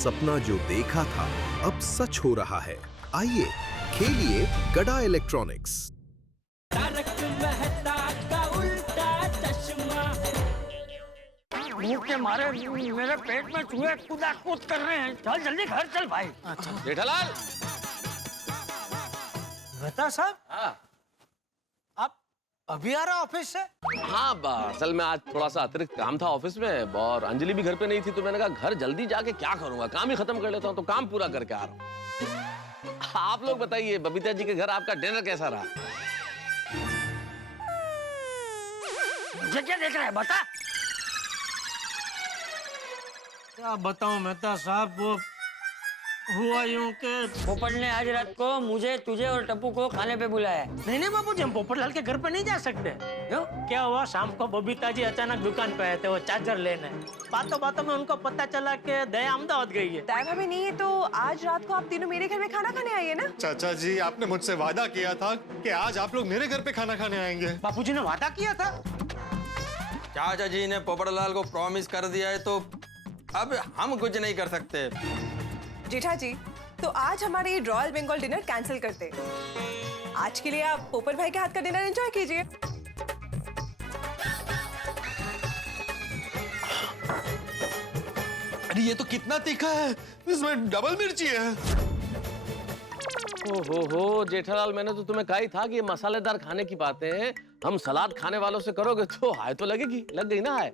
सपना जो देखा था अब सच हो रहा है। आइए खेलिए गड़ा इलेक्ट्रॉनिक्स। तारक मेहता का उल्टा चश्मा। मुंह के मारे मेरे पेट में चूहे कूदा कूद कर रहे हैं। चल जल्दी घर चल भाई। अच्छा जेठालाल। मेहता साहब, हाँ आप अभी आ रहा ऑफिस से? हाँ असल में आज थोड़ा सा अतिरिक्त काम था ऑफिस में और अंजलि भी घर पे नहीं थी, तो मैंने कहा घर जल्दी जाके क्या करूंगा, काम ही खत्म कर लेता हूँ, तो काम पूरा करके आ रहा हूँ। आप लोग बताइए, बबीता जी के घर आपका डिनर कैसा रहा? मुझे क्या देख रहा है, बता। क्या बताऊं मेहता साहब, वो हुआ यूं के पोपट ने आज रात को मुझे, तुझे और टप्पू को खाने पे बुलाया है। नहीं बाबू जी, हम पोपटलाल के घर पे नहीं जा सकते। क्यों? क्या हुआ, शाम को बबीता जी अचानक दुकान पे आए थे वो चार्जर लेने। बातों बातों में उनको पता चला कि दया अहमदाबाद गई है। दया भाभी नहीं है तो आज रात को आप तीनों मेरे घर में खाना खाने आइए ना। चाचा जी, आपने मुझसे वादा किया था कि आज आप लोग मेरे घर पे खाना खाने आएंगे। बापूजी ने वादा किया था। चाचा जी ने पोपटलाल को प्रॉमिस कर दिया है, तो अब हम कुछ नहीं कर सकते। जेठा जी, तो आज हमारे ये रॉयल बंगाल डिनर कैंसिल करते। आज के लिए आप पोपट भाई के हाथ का डिनर एंजॉय कीजिए। अरे ये तो कितना तीखा है, इसमें डबल मिर्ची है। हो जेठालाल, मैंने तो तुम्हें कहा ही था कि ये मसालेदार खाने की बातें हैं, हम सलाद खाने वालों से करोगे तो हाय तो लगेगी, लग गई ना हाय।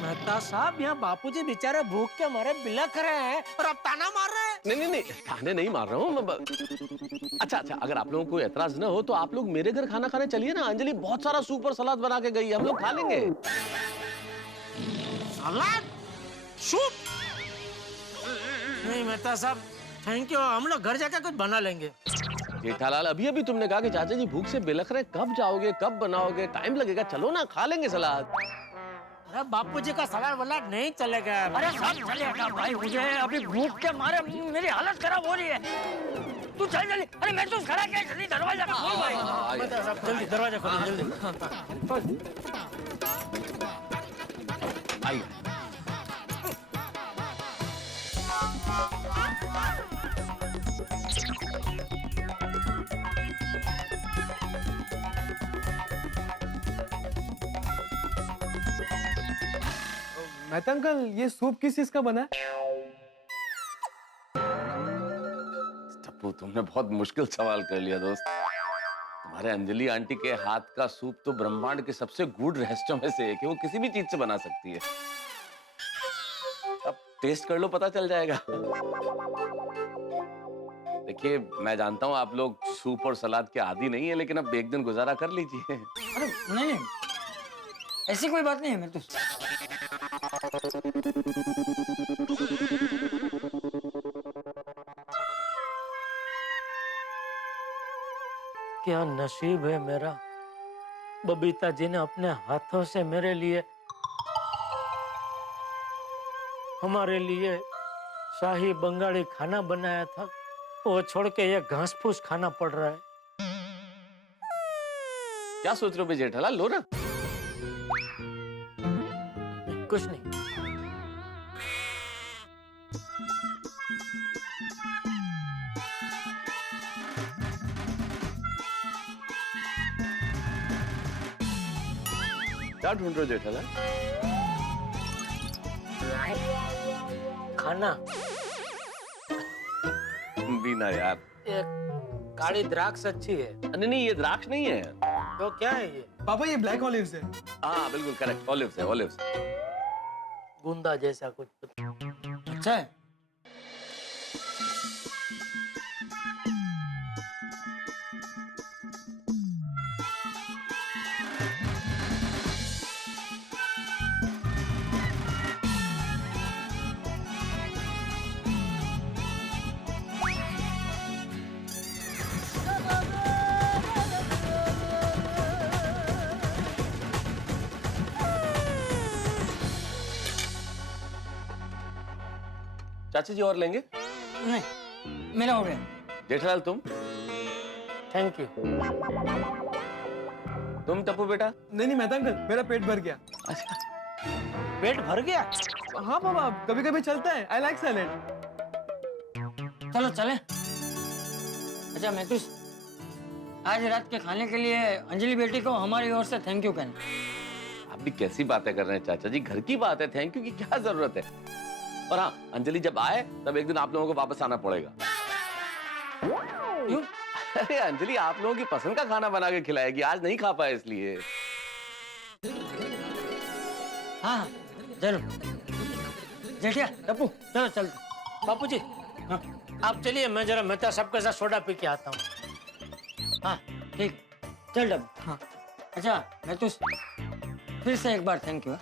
मेहता साहब, यहाँ बापूजी बेचारे भूख के मारे बिलख रहे हैं और आप ताना मार रहे हैं। नहीं खाने नहीं मार रहा हूँ। अच्छा, अगर आप लोगों को एतराज न हो तो आप लोग मेरे घर खाना खाने चलिए ना। अंजलि बहुत सारा सूप और सलाद बना के गई है, हम लोग खा लेंगे। सलाद, सूप? नहीं मेहता साहब, थैंक यू, हम लोग घर जाकर कुछ बना लेंगे। जेठालाल, अभी तुमने कहा कि चाचा जी भूख से बिलख रहे, कब जाओगे, कब बनाओगे, टाइम लगेगा, चलो ना खा लेंगे सलाद। अरे बापूजी का सलाद वलाद नहीं चलेगा। अरे सब चलेगा भाई, मुझे अभी भूख के मारे मेरी हालत खराब हो रही है। तू चल जल्दी। अरे मैं तो खड़ा क्या, जल्दी दरवाजा खोल भाई। मेहता साहब जल्दी दरवाजा खोलो, जल्दी। आइए। मेहता अंकल, ये सूप किस चीज का बना है? टप्पू, तुमने बहुत मुश्किल सवाल कर लिया दोस्त। तुम्हारे अंजलि आंटी के हाथ का सूप तो ब्रह्मांड के सबसे गूढ़ रहस्यों में से एक है, वो किसी भी चीज से बना सकती है। अब टेस्ट कर लो, पता चल जाएगा। देखिए, मैं जानता हूँ आप लोग सूप और सलाद के आदी नहीं है, लेकिन अब एक दिन गुजारा कर लीजिए। अरे नहीं, ऐसी कोई बात नहीं है। मैं तो क्या नसीब है मेरा, बबीता जी ने अपने हाथों से मेरे लिए, हमारे लिए शाही बंगाली खाना बनाया था। वो छोड़ के ये घास फूस खाना पड़ रहा है। क्या सोच रहे हो जेठालाल, लो ना। कुछ नहीं। क्या ढूंढ रहे हो जेठालाल? खाना। बीना यार, ये काली द्राक्ष अच्छी है। नहीं, ये द्राक्ष नहीं है। तो क्या है ये? पापा, ये ब्लैक ऑलिव्स है। हाँ बिल्कुल करेक्ट, ऑलिव्स है, ऑलिव्स। गुंदा जैसा कुछ। अच्छा है। चाचा जी और लेंगे? नहीं, मेरा हो गया। जेठालाल तुम? Thank you. तुम टप्पू बेटा? नहीं मेहता अंकल, मेरा पेट भर गया। अच्छा, पेट भर गया? हाँ पापा, कभी कभी चलता है। I like salad. चलो चले। अच्छा मैं आज रात के खाने के लिए अंजलि बेटी को हमारी ओर से थैंक यू कहना। आप भी कैसी बातें कर रहे हैं चाचा जी, घर की बात है, थैंक यू की क्या जरूरत है। और हाँ, अंजलि जब आए तब एक दिन आप लोगों को वापस आना पड़ेगा। क्यों? अरे अंजलि आप लोगों की पसंद का खाना बना के खिलाएगी, आज नहीं खा पाए इसलिए। हाँ जरूर। जेठिया टप्पू चलो चलते। बापूजी, हाँ आप चलिए, मैं जरा मेहता साहब के साथ सोडा पी के आता हूँ। हाँ ठीक, चल डब्बू। हाँ अच्छा मैं फिर से एक बार थैंक यू।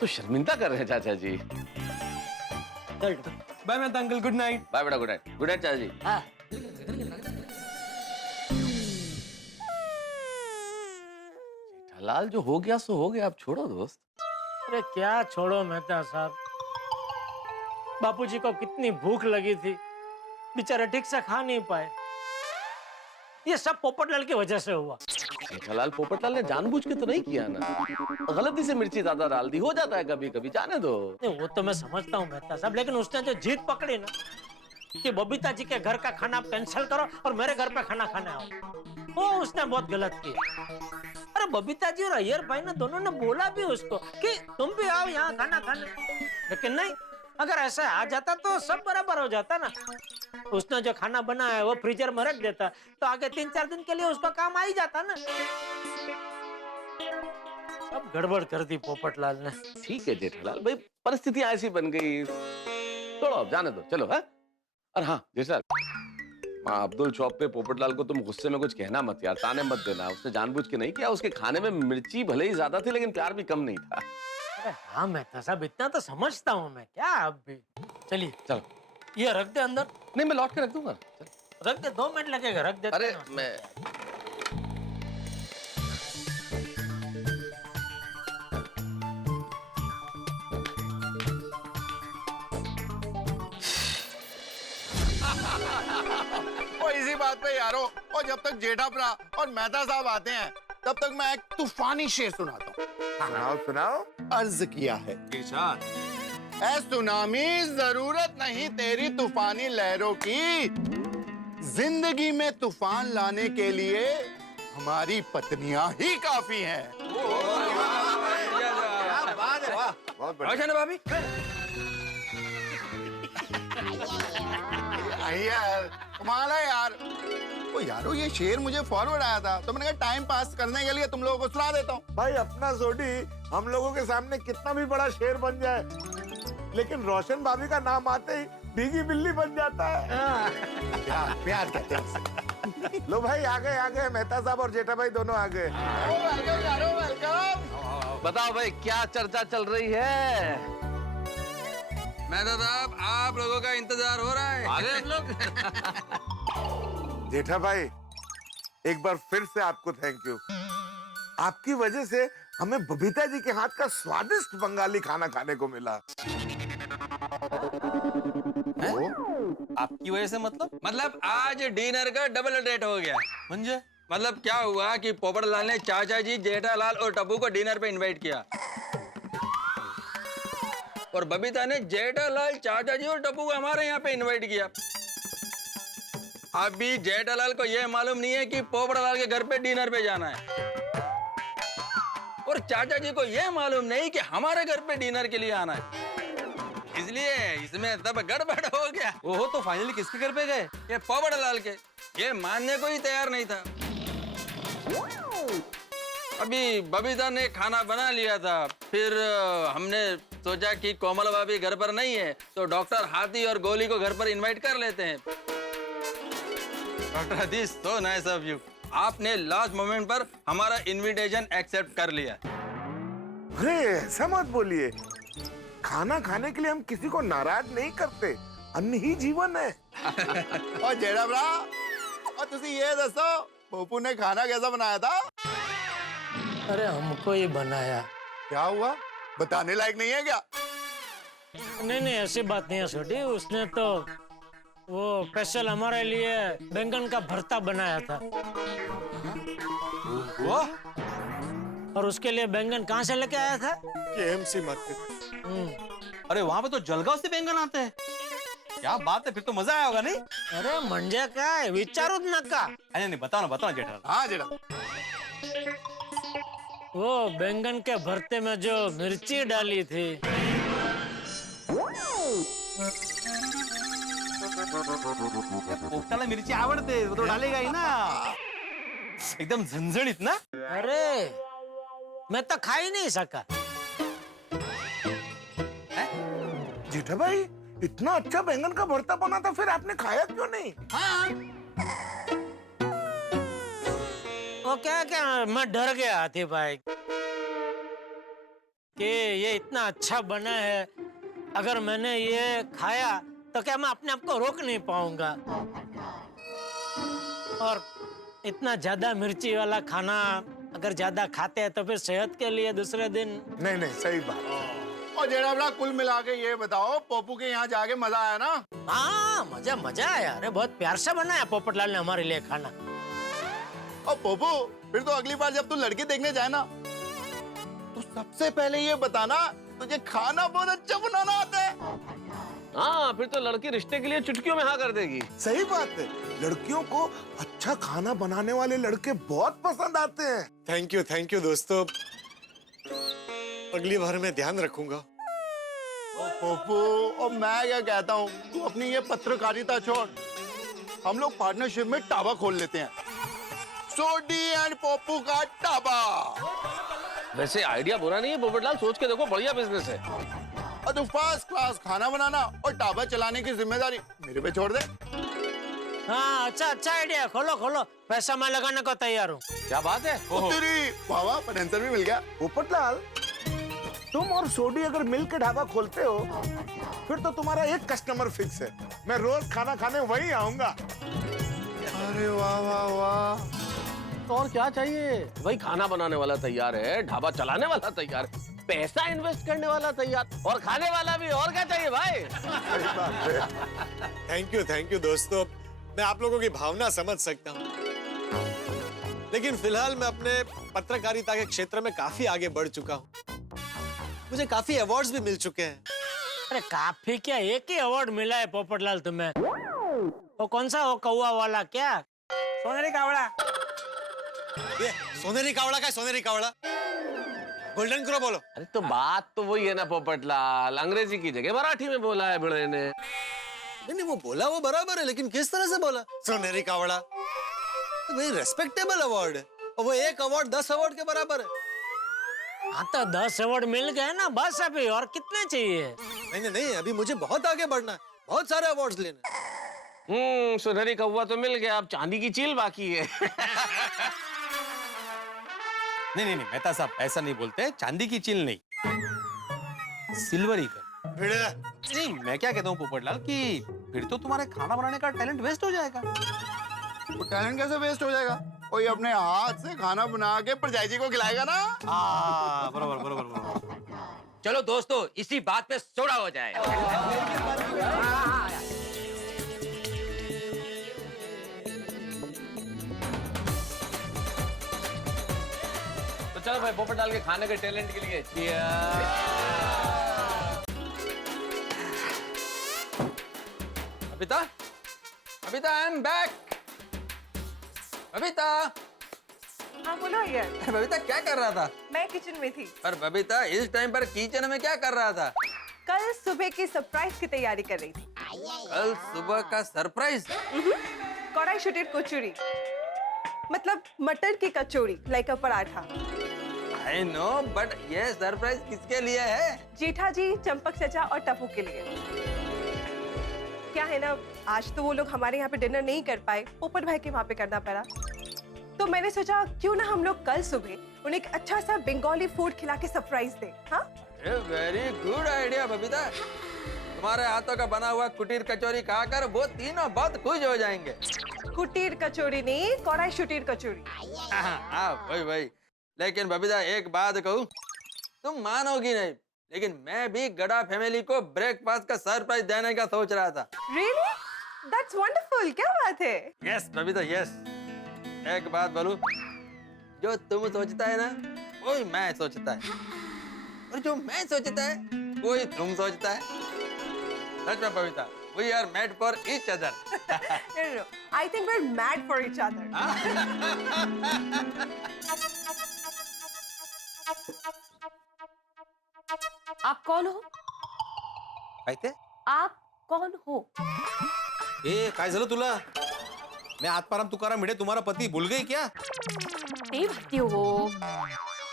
तो शर्मिंदा कर रहे हैं चाचा जी। चल Dabbu. Bye Mehta uncle, good night. Bye बेटा, गुड नाइट। गुड नाइट चाचा जी। हाँ जेठालाल जो हो गया सो हो गया, अब छोड़ो दोस्त। अरे क्या छोड़ो मेहता साहब, बापूजी को कितनी भूख लगी थी, बेचारे ठीक से खा नहीं पाए। ये सब पोपटलाल की वजह से हुआ। जेठालाल पोपटलाल ने जानबूझ के तो नहीं किया ना, गलती से मिर्ची ज्यादा डाल दी, हो जाता है कभी कभी, जाने दो। नहीं वो तो मैं समझता हूँ मेहता साहब, लेकिन उसने जो जीत पकड़ी ना कि बबीता जी के घर का खाना कैंसिल करो और मेरे घर पे खाना खाने आओ, वो उसने बहुत गलत किया। अरे बबीता जी और अय्यर भाई ने दोनों ने बोला भी उसको कि तुम भी आओ यहाँ खाना खाने, लेकिन नहीं, अगर ऐसा आ जाता तो सब बराबर हो जाता ना। उसने जो खाना बनाया है वो फ्रीजर में रख देता तो आगे 3-4 दिन के लिए उसका काम आ ही जाता ना। सब गड़बड़ कर दी पोपटलाल ने। ठीक है जेठालाल भाई, परिस्थितियां ऐसी बन गई, छोड़ो अब, जाने दो, चलो। है और हाँ जेठालाल, अब्दुल चौक पे पोपटलाल को तुम गुस्से में कुछ कहना मत यार, ताने मत देना, उसने जानबूझ के नहीं किया। उसके खाने में मिर्ची भले ही ज्यादा थी लेकिन प्यार भी कम नहीं था। अरे हाँ मेहता साहब, इतना तो समझता हूँ मैं, क्या अब भी। चलिए चलो, ये रख दे अंदर। नहीं मैं लौट के रख दूंगा। चल। रख दे, 2 मिनट लगेगा, रख दे। अरे मैं ओ इसी बात पे यारो, और जब तक जेठा भरा और मेहता साहब आते हैं तब तक मैं एक तूफानी शेर सुनाता हूँ। सुनाओ सुनाओ। अर्ज किया है ऐ सुनामी, जरूरत नहीं तेरी तूफानी लहरों की, जिंदगी में तूफान लाने के लिए हमारी पत्नियां ही काफी हैं। बहुत बढ़िया भाभी। यार कमाल है यार। ओ यारो ये शेर मुझे फॉरवर्ड आया था तो मैंने कहा टाइम पास करने के लिए तुम लोगों को सुना देता हूँ। भाई अपना सोडी हम लोगों के सामने कितना भी बड़ा शेर बन जाए, लेकिन रोशन भाभी का नाम आते ही भीगी बिल्ली बन जाता है। प्यार प्यार कहते हैं। लो भाई आ गए मेहता साहब और जेठा भाई दोनों आ गए। वेलकम। बताओ भाई क्या चर्चा चल रही है। मेहता साहब आप लोगों का इंतजार हो रहा है। आ गए हम लोग। जेठा भाई एक बार फिर से आपको थैंक यू, आपकी वजह से हमें बबीता जी के हाथ का स्वादिष्ट बंगाली खाना खाने को मिला। आपकी वजह से मतलब आज डिनर का डबल डेट हो गया। मुझे मतलब क्या हुआ कि पोपटलाल ने चाचा जी, जेठालाल और टप्पू को डिनर पे इनवाइट किया और बबीता ने जेठालाल, चाचा जी और टप्पू को हमारे यहाँ पे इनवाइट किया। अभी जेठालाल को यह मालूम नहीं है कि पोपटलाल के घर पे डिनर पे जाना है और चाचा जी को यह मालूम नहीं कि हमारे घर पे डिनर के लिए आना है, इसलिए इसमें तब गड़बड़ हो गया। ओहो, तो फाइनली किसके घर पे गए? ये पोपटलाल के, ये मानने को ही तैयार नहीं था। अभी बबीता ने खाना बना लिया था, फिर हमने सोचा कि कोमल भाभी घर पर नहीं है तो डॉक्टर हाथी और गोली को घर पर इनवाइट कर लेते हैं। डॉक्टर हदीस तो नाइस ऑफ यू, आपने लास्ट मोमेंट पर हमारा इनविटेशन एक्सेप्ट कर लिया। अरे ऐसा मत बोलिए, खाना खाने के लिए हम किसी को नाराज नहीं करते, अन्न ही जीवन है। और जेठा भरा, और तुसी ये दसो पप्पू ने खाना कैसा बनाया था? अरे हमको ही बनाया। क्या हुआ, बताने लायक नहीं है क्या? नहीं ऐसी बात नहीं है छोटी, उसने तो वो स्पेशल हमारे लिए बैंगन का भरता बनाया था। और उसके लिए बैंगन कहाँ से लेके आया था? KMC market. हम्म। अरे वहाँ पे तो जलगांव से बैंगन आते हैं। क्या बात है, फिर तो मजा आया होगा नहीं? अरे म्हणजे काय विचारूच नका. अरे नहीं, बताओ ना जेठालाल. हाँ जेठा. वो बैंगन के भरते में जो मिर्ची डाली थी. पोपटाला मिरची आवडते, वो तो डालेगा ही ना. एकदम झणझणीत ना. अरे मैं तो खा ही नहीं सका. जेठा भाई, इतना अच्छा बैंगन का भरता बना था, फिर आपने खाया क्यों नहीं? वो क्या मैं डर गया हाथी भाई कि ये इतना अच्छा बना है, अगर मैंने ये खाया तो क्या मैं अपने आप को रोक नहीं पाऊंगा. और इतना ज्यादा मिर्ची वाला खाना अगर ज्यादा खाते हैं तो फिर सेहत के लिए दूसरे दिन. नहीं, सही बात. और जेठा भरा, कुल मिला के ये बताओ, पप्पू के यहाँ जाके मजा आया ना? हाँ मजा आया. अरे बहुत प्यार से बनाया पोपटलाल ने हमारे लिए खाना. और पप्पू, फिर तो अगली बार जब तू लड़की देखने जाए ना, तो सबसे पहले ये बताना तुझे खाना बहुत अच्छा बनाना आता है. हाँ, फिर तो लड़की रिश्ते के लिए चुटकियों में हाँ कर देगी. सही बात है, लड़कियों को अच्छा खाना बनाने वाले लड़के बहुत पसंद आते हैं. थैंक यू दोस्तों. अगली बार मैं ध्यान रखूंगा. पप्पू, और मैं क्या कहता हूँ, तू अपनी ये पत्रकारिता छोड़, हम लोग पार्टनरशिप में ढाबा खोल लेते हैं. सोडी एंड पप्पू का ढाबा. वैसे आइडिया बुरा नहीं है पोपटलाल, सोच के देखो, बढ़िया बिजनेस है. और तू फर्स्ट क्लास खाना बनाना और ढाबा चलाने की जिम्मेदारी मेरे पे छोड़ दे. हाँ अच्छा आइडिया. खोलो, पैसा मैं लगाने को तैयार हूँ. क्या बात है. तेरी वाह, आंसर भी मिल गया. पोपटलाल, तुम और सोडी अगर मिल के ढाबा खोलते हो, फिर तो तुम्हारा एक कस्टमर फिक्स है. मैं रोज खाना खाने वहीं आऊंगा. अरे वाह. तो और क्या चाहिए? भाई खाना बनाने वाला तैयार है, ढाबा चलाने वाला तैयार, पैसा इन्वेस्ट करने वाला तैयार, और खाने वाला भी. और क्या चाहिए भाई. थैंक यू दोस्तों. मैं आप लोगों की भावना समझ सकता हूँ, लेकिन फिलहाल मैं अपने पत्रकारिता के क्षेत्र में काफी आगे बढ़ चुका हूँ. मुझे काफी अवार्ड्स भी मिल चुके हैं. अरे काफी क्या, एक ही अवार्ड मिला है पोपटलाल तुम्हें. वो कौन सा, वो कौवा वाला क्या, सोनेरी कावड़ा. ये सोनेरी कावड़ा गोल्डन क्रो बोलो. अरे तो बात तो वही है ना पोपटलाल, अंग्रेजी की जगह मराठी में बोला है भिड़े ने. नहीं, वो बोला वो बराबर है, लेकिन किस तरह से बोला. सोनेरी कावड़ा तो भाई रेस्पेक्टेबल अवार्ड है, और वो एक अवार्ड 10 अवार्ड के बराबर है. हाँ तो 10 अवार्ड मिल गए ना, बस अभी और कितने चाहिए. नहीं, अभी मुझे बहुत आगे बढ़ना है, बहुत सारे अवार्ड्स लेने. सुनहरी कौवा तो मिल गया, अब चांदी की चील बाकी है. नहीं मेहता साहब, ऐसा नहीं बोलते. चांदी की चील नहीं, सिल्वर ईगल. नहीं, मैं क्या कहता हूँ पोपटलाल कि फिर तो तुम्हारे खाना बनाने का टैलेंट वेस्ट हो जाएगा. वो टैलेंट कैसे वेस्ट हो जाएगा? कोई अपने हाथ से खाना बना के परजाई जी को खिलाएगा ना. बराबर. चलो दोस्तों, इसी बात पे सोडा हो जाए. तो चलो भाई, पोपटलाल के खाने के टैलेंट के लिए Babita, I am back. Babita, हाँ बोलो यार. बबीता क्या कर रहा था? मैं किचन में थी. और बबीता इस टाइम पर किचन में क्या कर रहा था? कल सुबह की सरप्राइज की तैयारी कर रही थी. कल सुबह का सरप्राइज? कढ़ाई शुटेड कचौड़ी, मतलब मटर की कचौड़ी, like a paratha. I know, but ये सरप्राइज किसके लिए है? जेठा जी, चंपक चचा और टप्पू के लिए. क्या है ना, आज तो वो लोग हमारे यहाँ पे डिनर नहीं कर पाए, पोपट भाई के वहाँ पे करना पड़ा. तो मैंने सोचा क्यों ना हम लोग कल सुबह उन्हें एक अच्छा सा बंगाली फूड खिला के सरप्राइज दें. हाँ, वेरी गुड आइडिया बबीता. तुम्हारे हाथों का बना हुआ कुटीर कचौरी खाकर वो तीनों बहुत खुश हो जाएंगे. कुटीर कचौड़ी नहीं, कढ़ाई शुटीर कचौड़ी. हाँ वही. लेकिन बबीता एक बात कहूँ, तुम मानोगी नहीं, लेकिन मैं भी गड़ा फैमिली को ब्रेकफास्ट का सरप्राइज देने का सोच रहा था. Really? That's wonderful. क्या बात है? Yes Babita yes. एक बात बोलूं, जो तुम सोचता है ना, वही मैं सोचता है, और जो मैं सोचता है वही तुम सोचता है. सच में Babita, we are made for each other. No. I think we're mad for each other. आप कौन हो? काय ते? आप कौन हो? ए काय झालं तुला? मैं आत्माराम तुकाराम भिडे तुम्हारा पति भूल गई क्या? नहीं भाती हो।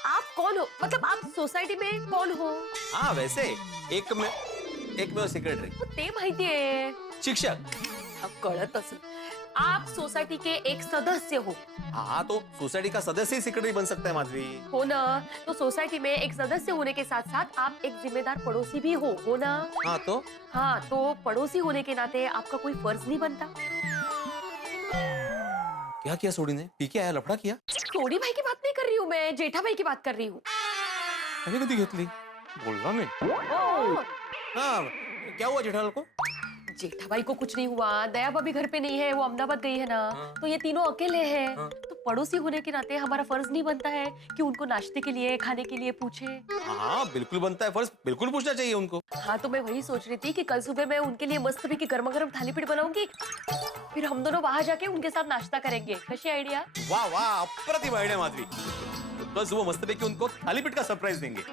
आप कौन हो? मतलब आप सोसाइटी में कौन हो? हाँ वैसे एक में सेक्रेटरी, ते माहिती आहे। शिक्षक। कळत असेल। आप सोसाइटी के एक सदस्य हो। हाँ तो सोसाइटी का सदस्य ही सेक्रेटरी बन सकता है माधवी। हो ना, तो सोसाइटी में एक सदस्य होने के साथ साथ आप एक जिम्मेदार पड़ोसी भी हो ना? हाँ तो पड़ोसी होने के नाते आपका कोई फर्ज नहीं बनता। क्या किया सोडी ने? पी के आया, लफड़ा किया? सोडी भाई की बात नहीं कर रही हूँ मैं, जेठा भाई की बात कर रही हूँ। कधी घेतली? बोलना नहीं। हाँ क्या हुआ जेठालाल को? जेठा भाई को कुछ नहीं हुआ, दया भाभी घर पे नहीं है, वो अहमदाबाद गई है ना। तो ये तीनों अकेले हैं। तो पड़ोसी होने के नाते हमारा फर्ज नहीं बनता है कि उनको नाश्ते के लिए, खाने के लिए पूछे? हाँ बिल्कुल बनता है फर्ज, बिल्कुल पूछना चाहिए उनको। हाँ तो मैं वही सोच रही थी कि कल सुबह मैं उनके लिए मस्त भी की गर्मा गर्म थाली पीठ बनाऊंगी, फिर हम दोनों वहां जाके उनके साथ नाश्ता करेंगे। कशी आइडिया? वाह वाह, अप्रतिम आइडिया माधवी। कल सुबह मस्त पे उनको थाली पीठ का सरप्राइज देंगे।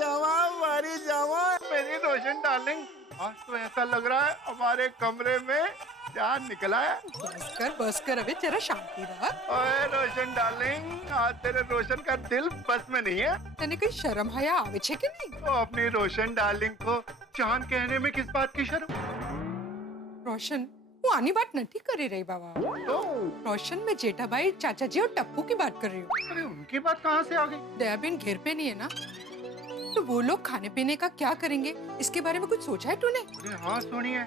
हमारी जावा मेरी रोशन डार्लिंग, आज तो ऐसा लग रहा है हमारे कमरे में जान निकला है। बस कर अबे, जरा शांति रहा। ओए रोशन डार्लिंग, आज तेरे रोशन का दिल बस में नहीं है। तने कोई शर्म हया आवे छे कि नहीं? तो अपनी रोशन डार्लिंग को चांद कहने में किस बात की शर्म? रोशन वो आनी बात नहीं करी रही बाबा। तो रोशन में जेठा भाई, चाचा जी और टप्पू की बात कर रही हूँ। अरे उनकी बात कहाँ से आ गई? दयाबेन घर पे नहीं है ना, तो वो लोग खाने पीने का क्या करेंगे, इसके बारे में कुछ सोचा है तूने? अरे हाँ सुनिए,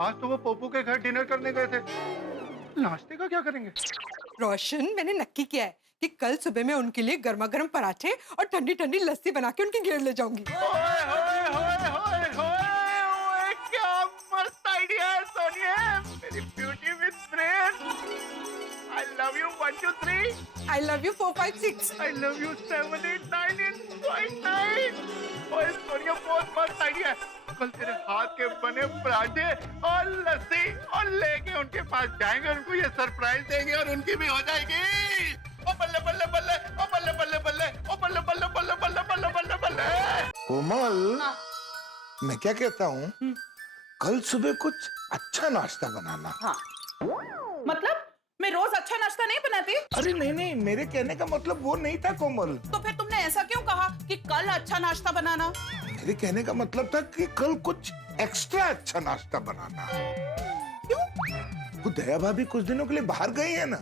आज तो वो पोपू के घर डिनर करने गए थे, नाश्ते का क्या करेंगे? रोशन मैंने नक्की किया है कि कल सुबह मैं उनके लिए गर्मा गर्म पराठे और ठंडी ठंडी लस्सी बना के उनकी घेर ले जाऊंगी। होए, होए, होए, होए, होए, ओए, क्या मस्त आइडिया है सोनिया, मेरी beauty with brain. I love you 1 2 3. I love you 4 5 6. I love you 7 8 9 9. ओए सोनिया बहुत मस्त आइडिया है। कल तेरे हाथ के बने पराठे और लस्सी और लेके उनके पास जाएंगे, उनको ये सरप्राइज देंगे और उनकी भी हो जाएगी। ओ बल्ले बल्ले बल्ले, ओ बल्ले बल्ले बल्ले, ओ बल्ले बल्ले बल्ले बल्ले बल्ले बल्ले बल्ले। कोमल, मैं क्या कहता हूँ, कल सुबह कुछ अच्छा नाश्ता बनाना। हाँ। मतलब मैं रोज अच्छा नाश्ता नहीं बनाती? अरे नहीं नहीं, मेरे कहने का मतलब वो नहीं था कोमल। तो फिर तुमने ऐसा क्यों कहा कि कल अच्छा नाश्ता बनाना? मेरे कहने का मतलब था कि कल कुछ एक्स्ट्रा अच्छा नाश्ता बनाना। क्यों? वो दया भाभी कुछ दिनों के लिए बाहर गई है ना।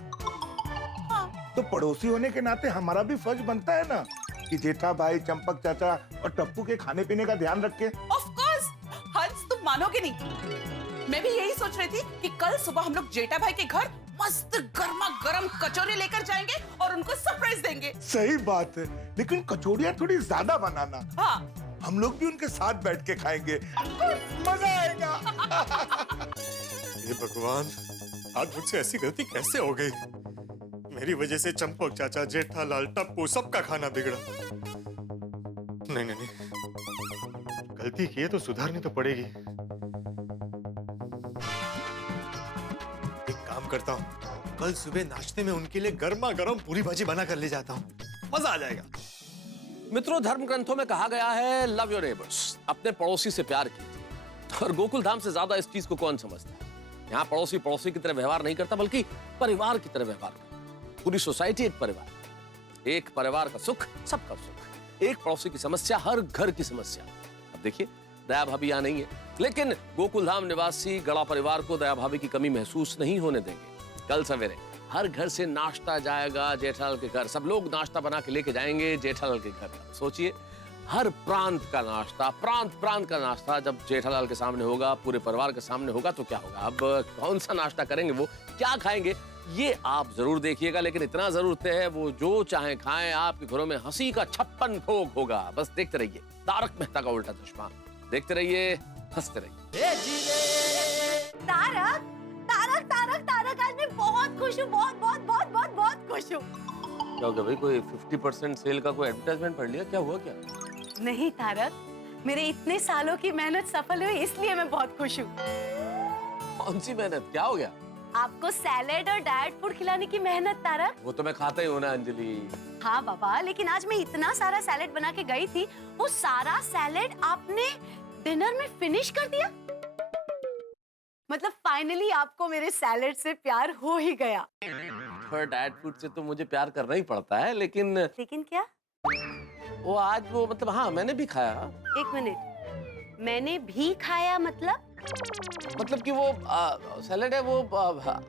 हाँ। तो पड़ोसी होने के नाते हमारा भी फर्ज बनता है ना कि जेठा भाई, चंपक चाचा और टप्पू के खाने पीने का ध्यान रखे। ऑफ कोर्स, हंस तुम मानोगे नहीं, मैं भी यही सोच रही थी कि कल सुबह हम लोग जेठा भाई के घर मस्त गर्मा गर्म कचौरी लेकर जाएंगे और उनको सरप्राइज देंगे। सही बात है, लेकिन कचौड़ियाँ थोड़ी ज्यादा बनाना। हाँ। हम लोग भी उनके साथ बैठ के खाएंगे, मजा आएगा। हे भगवान, आज मुझसे ऐसी गलती कैसे हो गई? मेरी वजह से चंपक चाचा, जेठालाल, टप्पू सबका खाना बिगड़ा। नहीं नहीं नहीं, गलती की है तो सुधारनी तो पड़ेगी। एक काम करता हूँ, कल सुबह नाश्ते में उनके लिए गर्मा गर्म पूरी भाजी बना कर ले जाता हूँ, मजा आ जाएगा। मित्रों, धर्म ग्रंथों में कहा गया है लव योर नेबर्स, अपने पड़ोसी से प्यार कीजिए। और गोकुल धाम से ज्यादा इस चीज को कौन समझता है? यहाँ पड़ोसी पड़ोसी की तरह व्यवहार नहीं करता, बल्कि परिवार की तरह व्यवहार करता। पूरी सोसाइटी एक परिवार, एक परिवार का सुख सबका सुख, एक पड़ोसी की समस्या हर घर की समस्या। अब देखिए, दया भाभी यहाँ नहीं है, लेकिन गोकुल धाम निवासी गड़ा परिवार को दया भाभी की कमी महसूस नहीं होने देंगे। कल सवेरे हर घर से नाश्ता जाएगा जेठालाल के घर, सब लोग नाश्ता बना के लेके जाएंगे जेठालाल के घर। सोचिए, हर प्रांत का नाश्ता, प्रांत का नाश्ता जब जेठालाल के सामने होगा, पूरे परिवार के सामने होगा, तो क्या होगा? अब कौन सा नाश्ता करेंगे, वो क्या खाएंगे, ये आप जरूर देखिएगा। लेकिन इतना जरूर तय है, वो जो चाहे खाएं, आपके घरों में हंसी का 56 भोग होगा। बस देखते रहिए तारक मेहता का उल्टा चश्मा, देखते रहिए, हंसते रहिए। तारक तारक तारक तारक, आज मैं बहुत खुश हूँ, बहुत बहुत बहुत बहुत बहुत खुश हूँ। क्या हो गया भाई, कोई 50% सेल का कोई एडवर्टाइजमेंट पढ़ लिया? क्या हुआ क्या? नहीं तारक, मेरे इतने सालों की मेहनत सफल हुई, इसलिए मैं बहुत खुश हूँ। कौन सी मेहनत, क्या हो गया? आपको सैलेड और डाइट फूड खिलाने की मेहनत, तारक। वो तो मैं खाता ही हूँ ना अंजलि। हाँ बाबा, लेकिन आज मैं इतना सारा सैलेड बना के गई थी, वो सारा सैलेड आपने डिनर में फिनिश कर दिया। मतलब फाइनली आपको मेरे सैलेड से प्यार हो ही गया। पर डाइट फूड से तो मुझे प्यार करना ही पड़ता है, लेकिन क्या? वो आज वो मतलब हाँ मैंने भी खाया। एक मिनट, मैंने भी खाया मतलब कि वो सैलेड है वो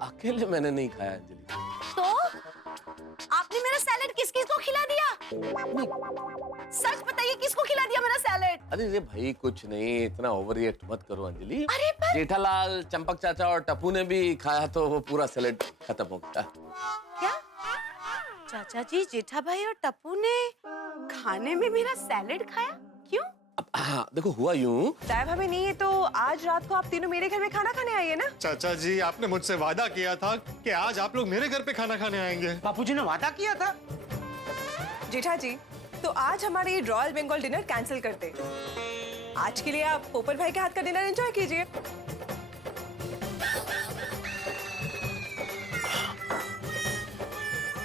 अकेले मैंने नहीं खाया अंजलि। तो आपने मेरा सैलेड किस-किस को खिला दिया? सच बताइए, किसको खिला दिया मेरा सैलेड? अरे भाई कुछ नहीं, इतना ओवर रिएक्ट मत करो अंजलि। अरे पर... जेठालाल, चंपक चाचा और टप्पू ने भी खाया तो वो पूरा सैलेड खत्म हो गया। क्या? चाचा जी, जेठा भाई और टप्पू ने खाने में मेरा सैलेड खाया? क्यों? हाँ देखो, हुआ यूं। दाई भाभी नहीं है तो आज रात को आप तीनों मेरे घर में खाना खाने आइए ना। चाचा जी, आपने मुझसे वादा किया था कि आज आप लोग मेरे घर पे खाना खाने आएंगे। बापूजी ने वादा किया था। जेठा जी, तो आज हमारे ये रॉयल बंगाल डिनर कैंसिल करते। आज के लिए आप पोपट भाई के हाथ का डिनर एंजॉय कीजिए।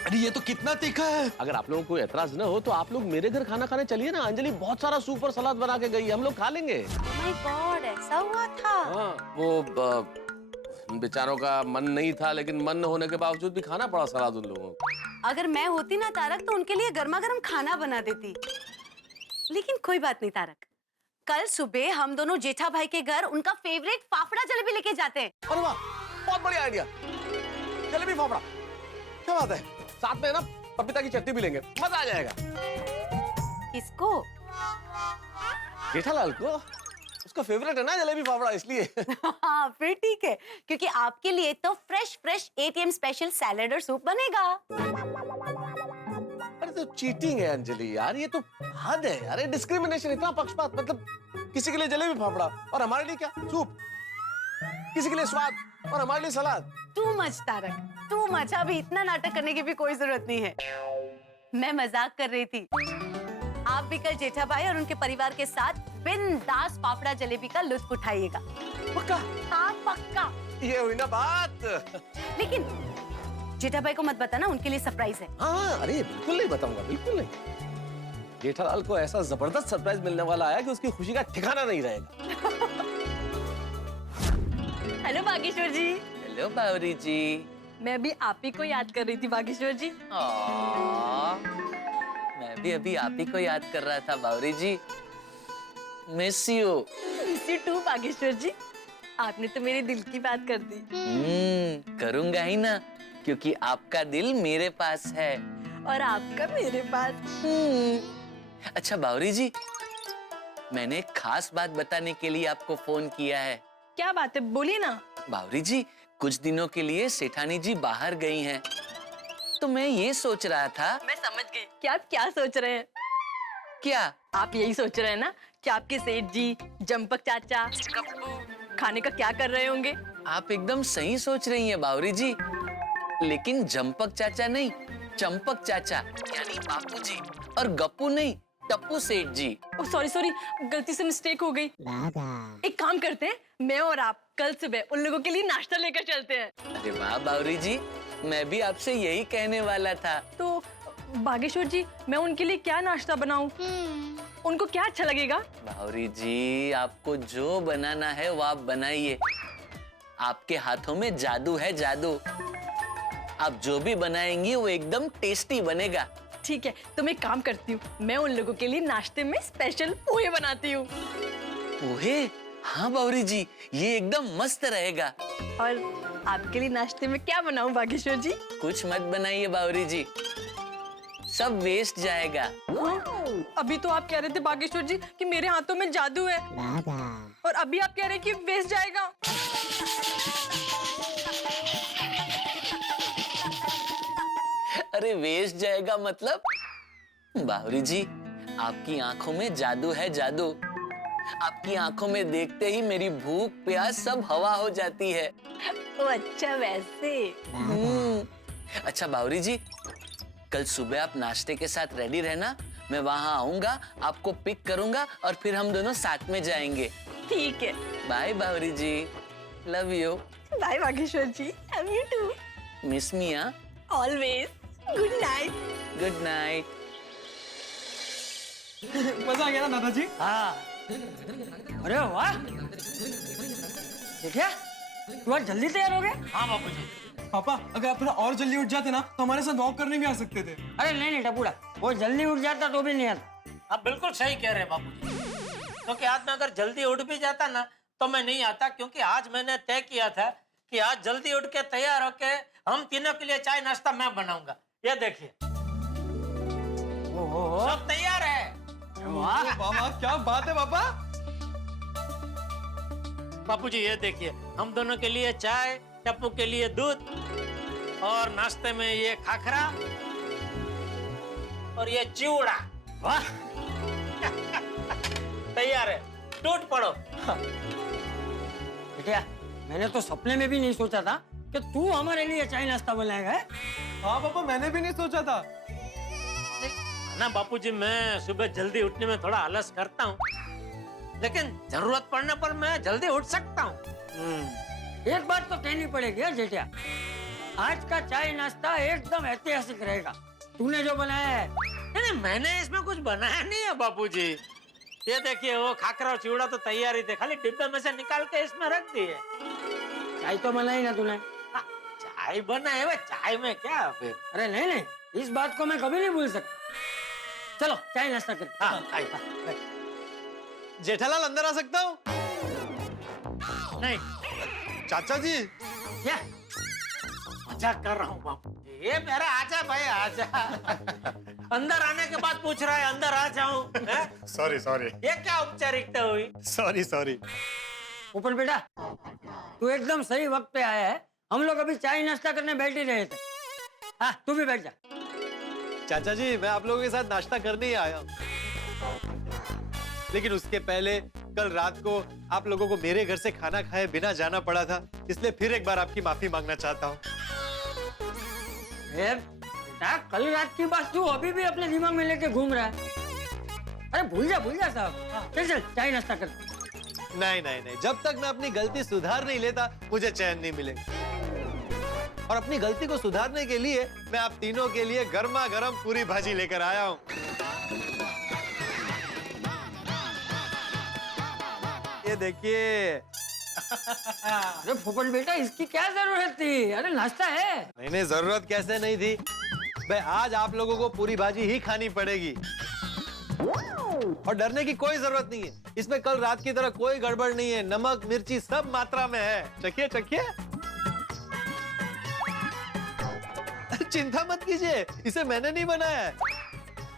अरे ये तो कितना तीखा है। अगर आप लोगों को एतराज न हो तो आप लोग मेरे घर खाना खाने चलिए ना। अंजलि बहुत सारा सूप और सलाद बना के गई, हम लोग खा लेंगे। Oh my God, ऐसा हुआ था? हाँ, वो बेचारों का मन नहीं था, लेकिन मन न होने के बावजूद भी खाना पड़ा सलाद उन लोगों को। अगर मैं होती ना तारक, तो उनके लिए गर्मा गर्म खाना बना देती। लेकिन कोई बात नहीं तारक, कल सुबह हम दोनों जेठा भाई के घर उनका फेवरेट फाफड़ा जलेबी लेके जाते हैं। अरे वाह, बहुत बढ़िया आइडिया। जलेबी फाफड़ा, क्या बात है। साथ में ना पपीता की चटनी भी लेंगे, मजा आ जाएगा। किसको? जेठालाल को, उसका फेवरेट है ना जलेबी फाफड़ा, इसलिए। हाँ फिर ठीक है, क्योंकि आपके लिए तो फ्रेश एटीएम स्पेशल सैलेड और सूप बनेगा। अरे तो चीटिंग है अंजलि यार, ये तो हद है यार, डिस्क्रिमिनेशन, इतना पक्षपात। मतलब किसी के लिए जलेबी फाफड़ा और हमारे लिए क्या सूप, किसी के लिए स्वाद और हमारे लिए सलाद। Too much Tarak, too much. अभी इतना नाटक करने की भी कोई जरूरत नहीं है। मैं मजाक कर रही थी। आप भी कल जेठा भाई और उनके परिवार के साथ बिंदास फाफड़ा जलेबी का लुत्फ उठाइएगा। पक्का? हाँ पक्का। ये हुई ना बात। लेकिन जेठा भाई को मत बताना, उनके लिए सरप्राइज है। हाँ, अरे बिल्कुल नहीं बताऊंगा, बिल्कुल नहीं। जेठालाल को ऐसा जबरदस्त सरप्राइज मिलने वाला है कि उसकी खुशी का ठिकाना नहीं रहेगा। हेलो बागेश्वर जी। हेलो बावरी जी। मैं भी आप ही को याद कर रही थी बागेश्वर जी। मैं भी अभी आप ही को याद कर रहा था Bawri ji. Miss you. Miss you too Bageshwar ji. आपने तो मेरे दिल की बात कर दी। करूंगा ही ना, क्योंकि आपका दिल मेरे पास है और आपका मेरे पास। अच्छा बावरी जी, मैंने एक खास बात बताने के लिए आपको फोन किया है। क्या बात है, बोलिए ना। बावरी जी, कुछ दिनों के लिए सेठानी जी बाहर गई हैं, तो मैं ये सोच रहा था। मैं समझ गई कि आप क्या सोच रहे हैं। क्या? आप यही सोच रहे हैं ना कि आपके सेठ जी, जंपक चाचा, गप्पू खाने का क्या कर रहे होंगे। आप एकदम सही सोच रही हैं बावरी जी, लेकिन जंपक चाचा नहीं, चंपक चाचा यानी बापू जी, और गप्पू नहीं, टप्पू सेठ जी। सॉरी, गलती से मिस्टेक हो गई। एक काम करते हैं, मैं और आप कल सुबह उन लोगों के लिए नाश्ता लेकर चलते हैं। अरे वाह बावरी जी, मैं भी आपसे यही कहने वाला था। तो बागेश्वर जी, मैं उनके लिए क्या नाश्ता बनाऊं? उनको क्या अच्छा लगेगा? बावरी जी, आपको जो बनाना है वो आप बनाइए। आपके हाथों में जादू है, जादू। आप जो भी बनाएंगी वो एकदम टेस्टी बनेगा। ठीक है, तो मैं काम करती हूँ, मैं उन लोगों के लिए नाश्ते में स्पेशल पोहे बनाती हूँ। पोहे? हाँ बावरी जी, ये एकदम मस्त रहेगा। और आपके लिए नाश्ते में क्या बनाऊं बागेश्वर जी? कुछ मत बनाइए बावरी जी, सब वेस्ट जाएगा। हाँ? अभी तो आप कह रहे थे बागेश्वर जी कि मेरे हाथों में जादू है, और अभी आप कह रहे हैं कि वेस्ट जाएगा। अरे वेस्ट जाएगा मतलब? बावरी जी, आपकी आंखों में जादू है, जादू। आपकी आंखों में देखते ही मेरी भूख प्यास सब हवा हो जाती है। ओ अच्छा, वैसे। अच्छा बावरी जी, कल सुबह आप नाश्ते के साथ रेडी रहना, मैं वहाँ आऊंगा, आपको पिक करूंगा और फिर हम दोनों साथ में जाएंगे। ठीक है। Bye Bawri ji, love you. Bye Bageshwar ji, love you too. Miss मिया। Always. Good night. Good night. मजा आ गया ना दादाजी? हाँ। अरे वाह देखिए तू आज जल्दी तैयार हो गए। हाँ बापूजी। पापा अगर आप थोड़ा और जल्दी उठ जाते ना तो हमारे साथ वॉक करने भी आ सकते थे। अरे नहीं टपूड़ा, वो जल्दी उठ जाता तो भी नहीं आता। आप बिल्कुल सही कह रहे हैं बापूजी, क्योंकि आज मैं अगर जल्दी उठ भी जाता ना तो मैं नहीं आता, क्योंकि आज मैंने तय किया था कि आज जल्दी उठ के तैयार होके हम तीनों के लिए चाय नाश्ता मैं बनाऊंगा। ये देखिए सब तैयार है। पापा क्या बात है पापा। बापूजी ये देखिए, हम दोनों के लिए चाय, टप्पू के लिए दूध, और नाश्ते में ये खाखरा और ये चिवड़ा। वाह तैयार है, टूट पड़ो। बेटिया मैंने तो सपने में भी नहीं सोचा था कि तू हमारे लिए चाय नाश्ता बनाएगा। हाँ पापा मैंने भी नहीं सोचा था ना बापूजी, मैं सुबह जल्दी उठने में थोड़ा आलस करता हूँ, लेकिन जरूरत पड़ने पर मैं जल्दी उठ सकता हूँ। एक बात तो कहनी पड़ेगी जेठिया, आज का चाय नाश्ता एकदम ऐतिहासिक रहेगा। तूने जो बनाया है। नहीं मैंने इसमें कुछ बनाया नहीं है बापूजी। ये देखिए वो खाखरा और चिवड़ा तो तैयार ही थे, खाली डिब्बे में से निकाल के इसमें रख दिए। चाय तो बनाई ना तूने? चाय बनाए हुए, चाय में क्या फिर। अरे नहीं नहीं, इस बात को मैं कभी नहीं भूल सकता। चलो चाय नाश्ता कर। हाँ, जेठालाल अंदर आ सकता हूँ? नहीं चाचा जी। क्या मजाक कर रहा हूँ बापू, ये मेरा आजा भाई आजा। अंदर आने के बाद पूछ रहा है अंदर आ जाऊं। Sorry sorry. ये क्या औपचारिकता हुई। Sorry sorry. ऊपर बेटा तू एकदम सही वक्त पे आया है, हम लोग अभी चाय नाश्ता करने बैठ ही रहे थे। हाँ तू भी बैठ जा। चाचा जी मैं आप लोगों के साथ नाश्ता करने ही आया हूँ, लेकिन उसके पहले कल रात को आप लोगों को मेरे घर से खाना खाए बिना जाना पड़ा था, इसलिए फिर एक बार आपकी माफी मांगना चाहता हूँ। बेटा कल रात की बात तू अभी भी अपने दिमाग में लेके घूम रहा है। अरे भूल जा साहब, चल चल चाय नाश्ता कर। नहीं नहीं नहीं, जब तक मैं अपनी गलती सुधार नहीं लेता मुझे चैन नहीं मिलेगा। और अपनी गलती को सुधारने के लिए मैं आप तीनों के लिए गर्मा गर्म पूरी भाजी लेकर आया हूँ। ये देखिए। अरे फुकट बेटा इसकी क्या जरूरत थी? अरे नाश्ता है। नहीं नहीं, जरूरत कैसे नहीं थी भाई, आज आप लोगों को पूरी भाजी ही खानी पड़ेगी और डरने की कोई जरूरत नहीं है। इसमें कल रात की तरह कोई गड़बड़ नहीं है, नमक मिर्ची सब मात्रा में है। चखिए चखिए। चिंता मत कीजिए, इसे मैंने नहीं बनाया है।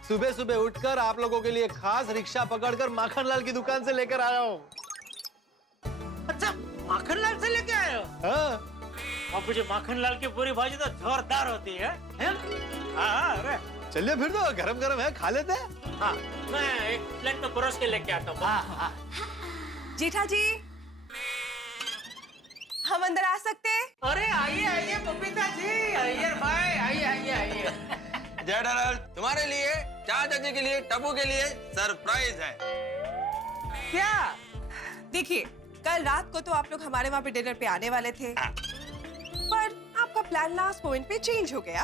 सुबह सुबह उठकर आप लोगों के लिए खास रिक्शा पकड़कर माखनलाल की दुकान से लेकर आया हूँ। अच्छा माखनलाल से लेके आए हो? हाँ बापूजी माखनलाल की पूरी भाजी तो जोरदार होती है? हाँ अरे चलिए फिर तो गरम गरम है, खा लेते हैं। हाँ मैं एक प्लेट में परोस के लेके आता हूँ। जेठा जी हम अंदर आ सकते हैं? अरे आइए आइए बबीता जी, आइए भाई, आइए आइए आइए। जेठालाल तुम्हारे लिए, चाचा जी के लिए, टप्पू के लिए सरप्राइज है। क्या? देखिए कल रात को तो आप लोग हमारे वहाँ पे डिनर पे आने वाले थे, पर आपका प्लान लास्ट मोमेंट पे चेंज हो गया।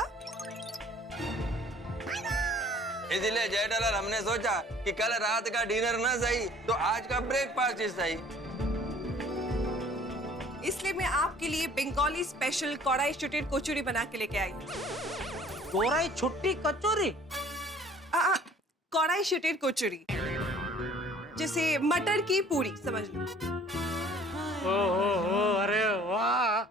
इसलिए जेठालाल हमने सोचा कि कल रात का डिनर ना सही तो आज का ब्रेकफास्ट ही सही। इसलिए मैं आपके लिए बंगाली स्पेशल कढ़ाई शुटेड कचौरी बना के लेके आई। कढ़ाई छुट्टी कचौरी? कढ़ाई शुटेड कचौरी, जैसे मटर की पूरी समझ लो। ओहो अरे वाह,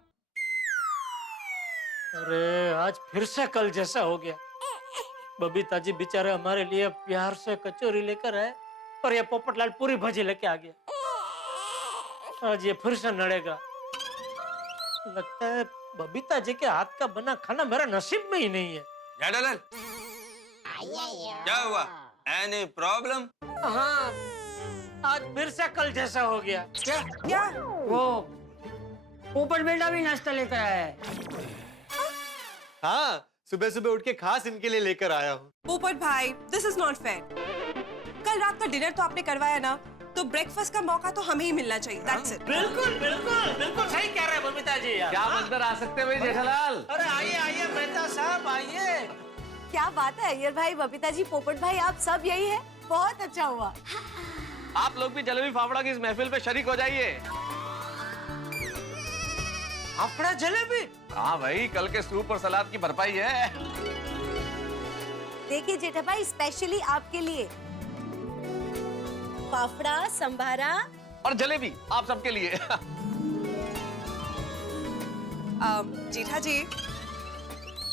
अरे आज फिर से कल जैसा हो गया। बबीता जी बेचारे हमारे लिए प्यार से कचौरी लेकर आए और ये पोपटलाल पूरी भाजी लेके आ गया। आज ये फिर से नड़ेगा। लगता है बबीता जी के हाथ का बना खाना मेरा नसीब में ही नहीं है। जेठालाल क्या हुआ? Any problem? हाँ आज फिर से कल जैसा हो गया। क्या? वो पोपट बेटा भी नाश्ता लेकर आया है। हाँ सुबह सुबह उठ के खास इनके लिए लेकर आया हूँ। पोपट भाई, दिस इज नॉट फेयर। कल रात का डिनर तो आपने करवाया ना, तो ब्रेकफास्ट का मौका तो हमें ही मिलना चाहिए। That's it. बिल्कुल बिल्कुल बिल्कुल सही कह रहे हैं बबीता जी यार। क्या अंदर आ सकते हैं भाई जेठालाल? अरे आइए आइए मेहता साहब आइए। क्या बात है अय्यर भाई, बबीता जी, पोपट भाई, आप सब यही है, बहुत अच्छा हुआ। आप लोग भी जलेबी फाफड़ा की इस महफिल पे शरीक हो जाइए। फाफड़ा जलेबी? हाँ भाई, कल के सूप और सलाद की भरपाई है। देखिए जेठा भाई, स्पेशली आपके लिए फाफड़ा, संभारा और जलेबी आप सबके लिए। जेठा जी,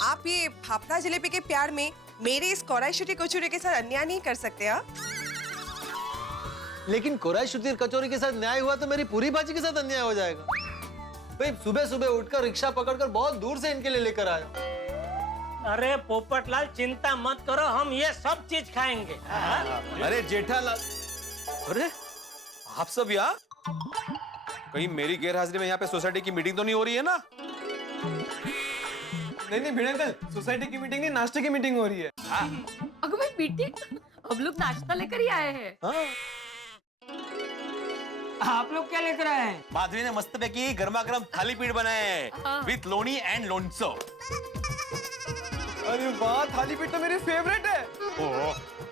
आप ये फाफड़ा जलेबी के प्यार में मेरे इस कोराई शुटी कचौरी के साथ अन्याय नहीं कर सकते। हाँ, लेकिन कोराई शुटी कचौरी के साथ न्याय हुआ तो मेरी पूरी भाजी के साथ अन्याय हो जाएगा। भाई सुबह सुबह उठकर रिक्शा पकड़कर बहुत दूर से इनके लिए लेकर आया। अरे पोपटलाल चिंता मत करो, हम ये सब चीज खाएंगे। अरे जेठालाल, अरे आप सब यहाँ? कहीं मेरी गैर हाजिरी में यहाँ पे सोसाइटी की मीटिंग तो नहीं हो रही है ना? नहीं भिड़े अंकल, सोसाइटी की मीटिंग नहीं, नाश्ते की मीटिंग हो रही है। अगर भाई मीटिंग, हम लोग नाश्ता लेकर ही आए हैं। आप लोग क्या लेकर आए हैं? माधवी ने मस्त पैकी गर्मा गर्म थाली पीठ बनाए हैं विथ लोनी एंड लोनसो। अरे वाह, थाली पीठ तो मेरी फेवरेट है।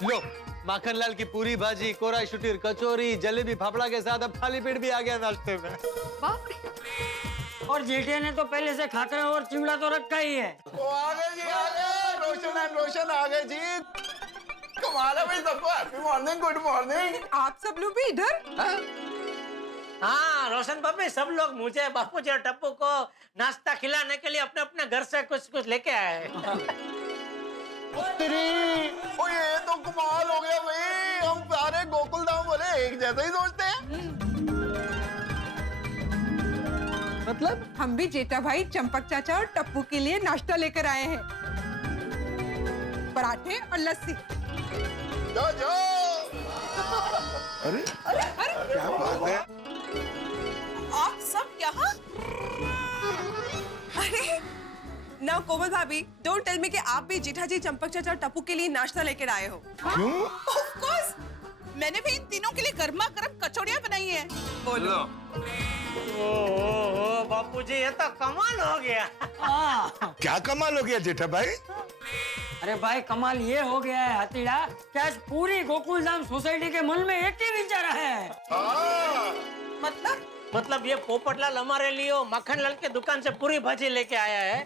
लो, माखनलाल की पूरी भाजी, कोराई शुटी कचौरी, जलेबी फाफड़ा के साथ अब थाली पीठ भी आ गया नाश्ते में। बाप रे। और जेठे ने तो पहले से खाकरा और चिवड़ा तो रखा ही है। आ गए जी, आ गए। रोशन एंड रोशन आ गए जी। कमाल है भाई सबको। Happy morning, good morning. आप सब लोग भी इधर? हाँ रोशन भाभी, सब लोग मुझे, बापू जी और टप्पू को नाश्ता खिलाने के लिए अपने अपने घर से कुछ कुछ लेके आए हैं। ओ ये तो कमाल हो गया भाई। हम सारे गोकुल धाम वाले एक जैसा ही सोचते हैं। मतलब हम भी जेठा भाई, चंपक चाचा और टप्पू के लिए नाश्ता लेकर आए हैं, पराठे और लस्सी। जो जो। अरे अरे क्या बात है? आप सब यहाँ? अरे ना कोमल भाभी, डोंट टेल मी कि आप भी जेठा जी, चंपक चाचा और टप्पू के लिए नाश्ता लेकर आए हो। क्यों? ऑफ कोर्स, मैंने भी इन तीनों के लिए गर्मा गर्म कचौड़ियाँ बनाई हैं। बोलो। ओ बापू जी, ये तो कमाल हो गया। क्या कमाल हो गया जेठा भाई? अरे भाई कमाल ये हो गया है हतीड़ा कि आज पूरी गोकुलधाम सोसाइटी के मन में एक ही विचार है। मतलब ये पोपटलाल हमारे लिए मक्खनलाल के दुकान से पूरी भाजी लेके आया है,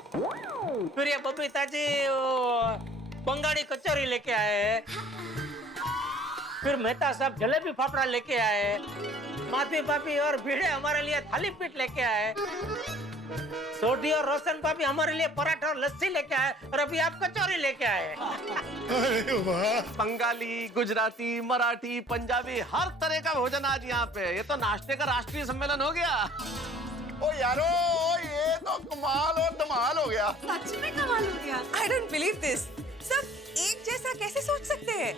फिर ये बबीता जी बंगाड़ी कचौरी लेके आए हैं, फिर मेहता साहब जलेबी फाफड़ा लेके आए, माधवी भाभी और भिड़े हमारे लिए थाली पीठ लेके आए, सोडी और रोशन भाभी हमारे लिए पराठा और लस्सी लेके आए, और अभी आप कचौरी लेके आए। अरे वाह। बंगाली, गुजराती, मराठी, पंजाबी, हर तरह का भोजन आज यहाँ पे। ये तो नाश्ते का राष्ट्रीय सम्मेलन हो गया। ओ यारो, ये तो कमाल और धमाल हो गया। सच में कमाल हो गया। I don't believe this। सब एक जैसा कैसे सोच सकते हैं?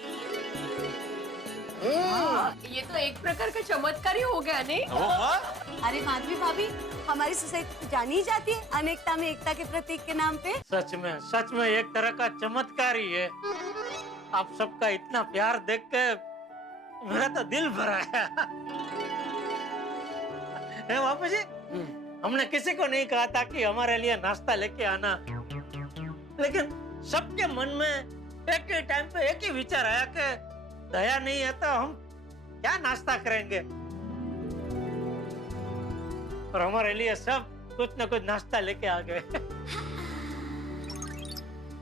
ये तो एक प्रकार का चमत्कार ही हो गया नहीं? अरे माधवी भाभी, हमारी सोसाइटी जानी ही जाती है अनेकता में एकता के प्रतीक के नाम पे। सच में एक तरह का चमत्कार ही है। आप सबका इतना प्यार देख के मेरा तो दिल भरा है। बापू जी, हमने किसी को नहीं कहा था कि हमारे लिए नाश्ता लेके आना, लेकिन सबके मन में एक ही टाइम पे एक ही विचार आया कि दया नहीं है तो हम क्या नाश्ता करेंगे, और हमारे लिए सब कुछ न कुछ नाश्ता लेके आ गए।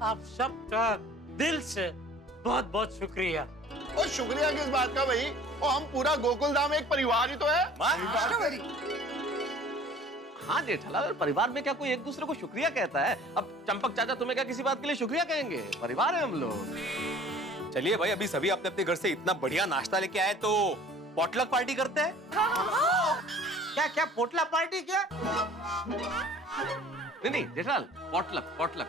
आप सबका दिल से बहुत बहुत शुक्रिया। और शुक्रिया किस बात का भाई? और हम पूरा गोकुल धाम एक परिवार ही तो है। हाँ जेठालाल, परिवार में क्या कोई एक दूसरे को शुक्रिया कहता है? अब चंपक चाचा तुम्हें क्या किसी बात के लिए शुक्रिया कहेंगे? परिवार है हम लोग। चलिए भाई, अभी सभी अपने अपने घर से इतना बढ़िया नाश्ता लेके आए तो पॉटलक पार्टी करते हैं। क्या पोटला पार्टी क्या? नहीं जेठालाल, पॉटलक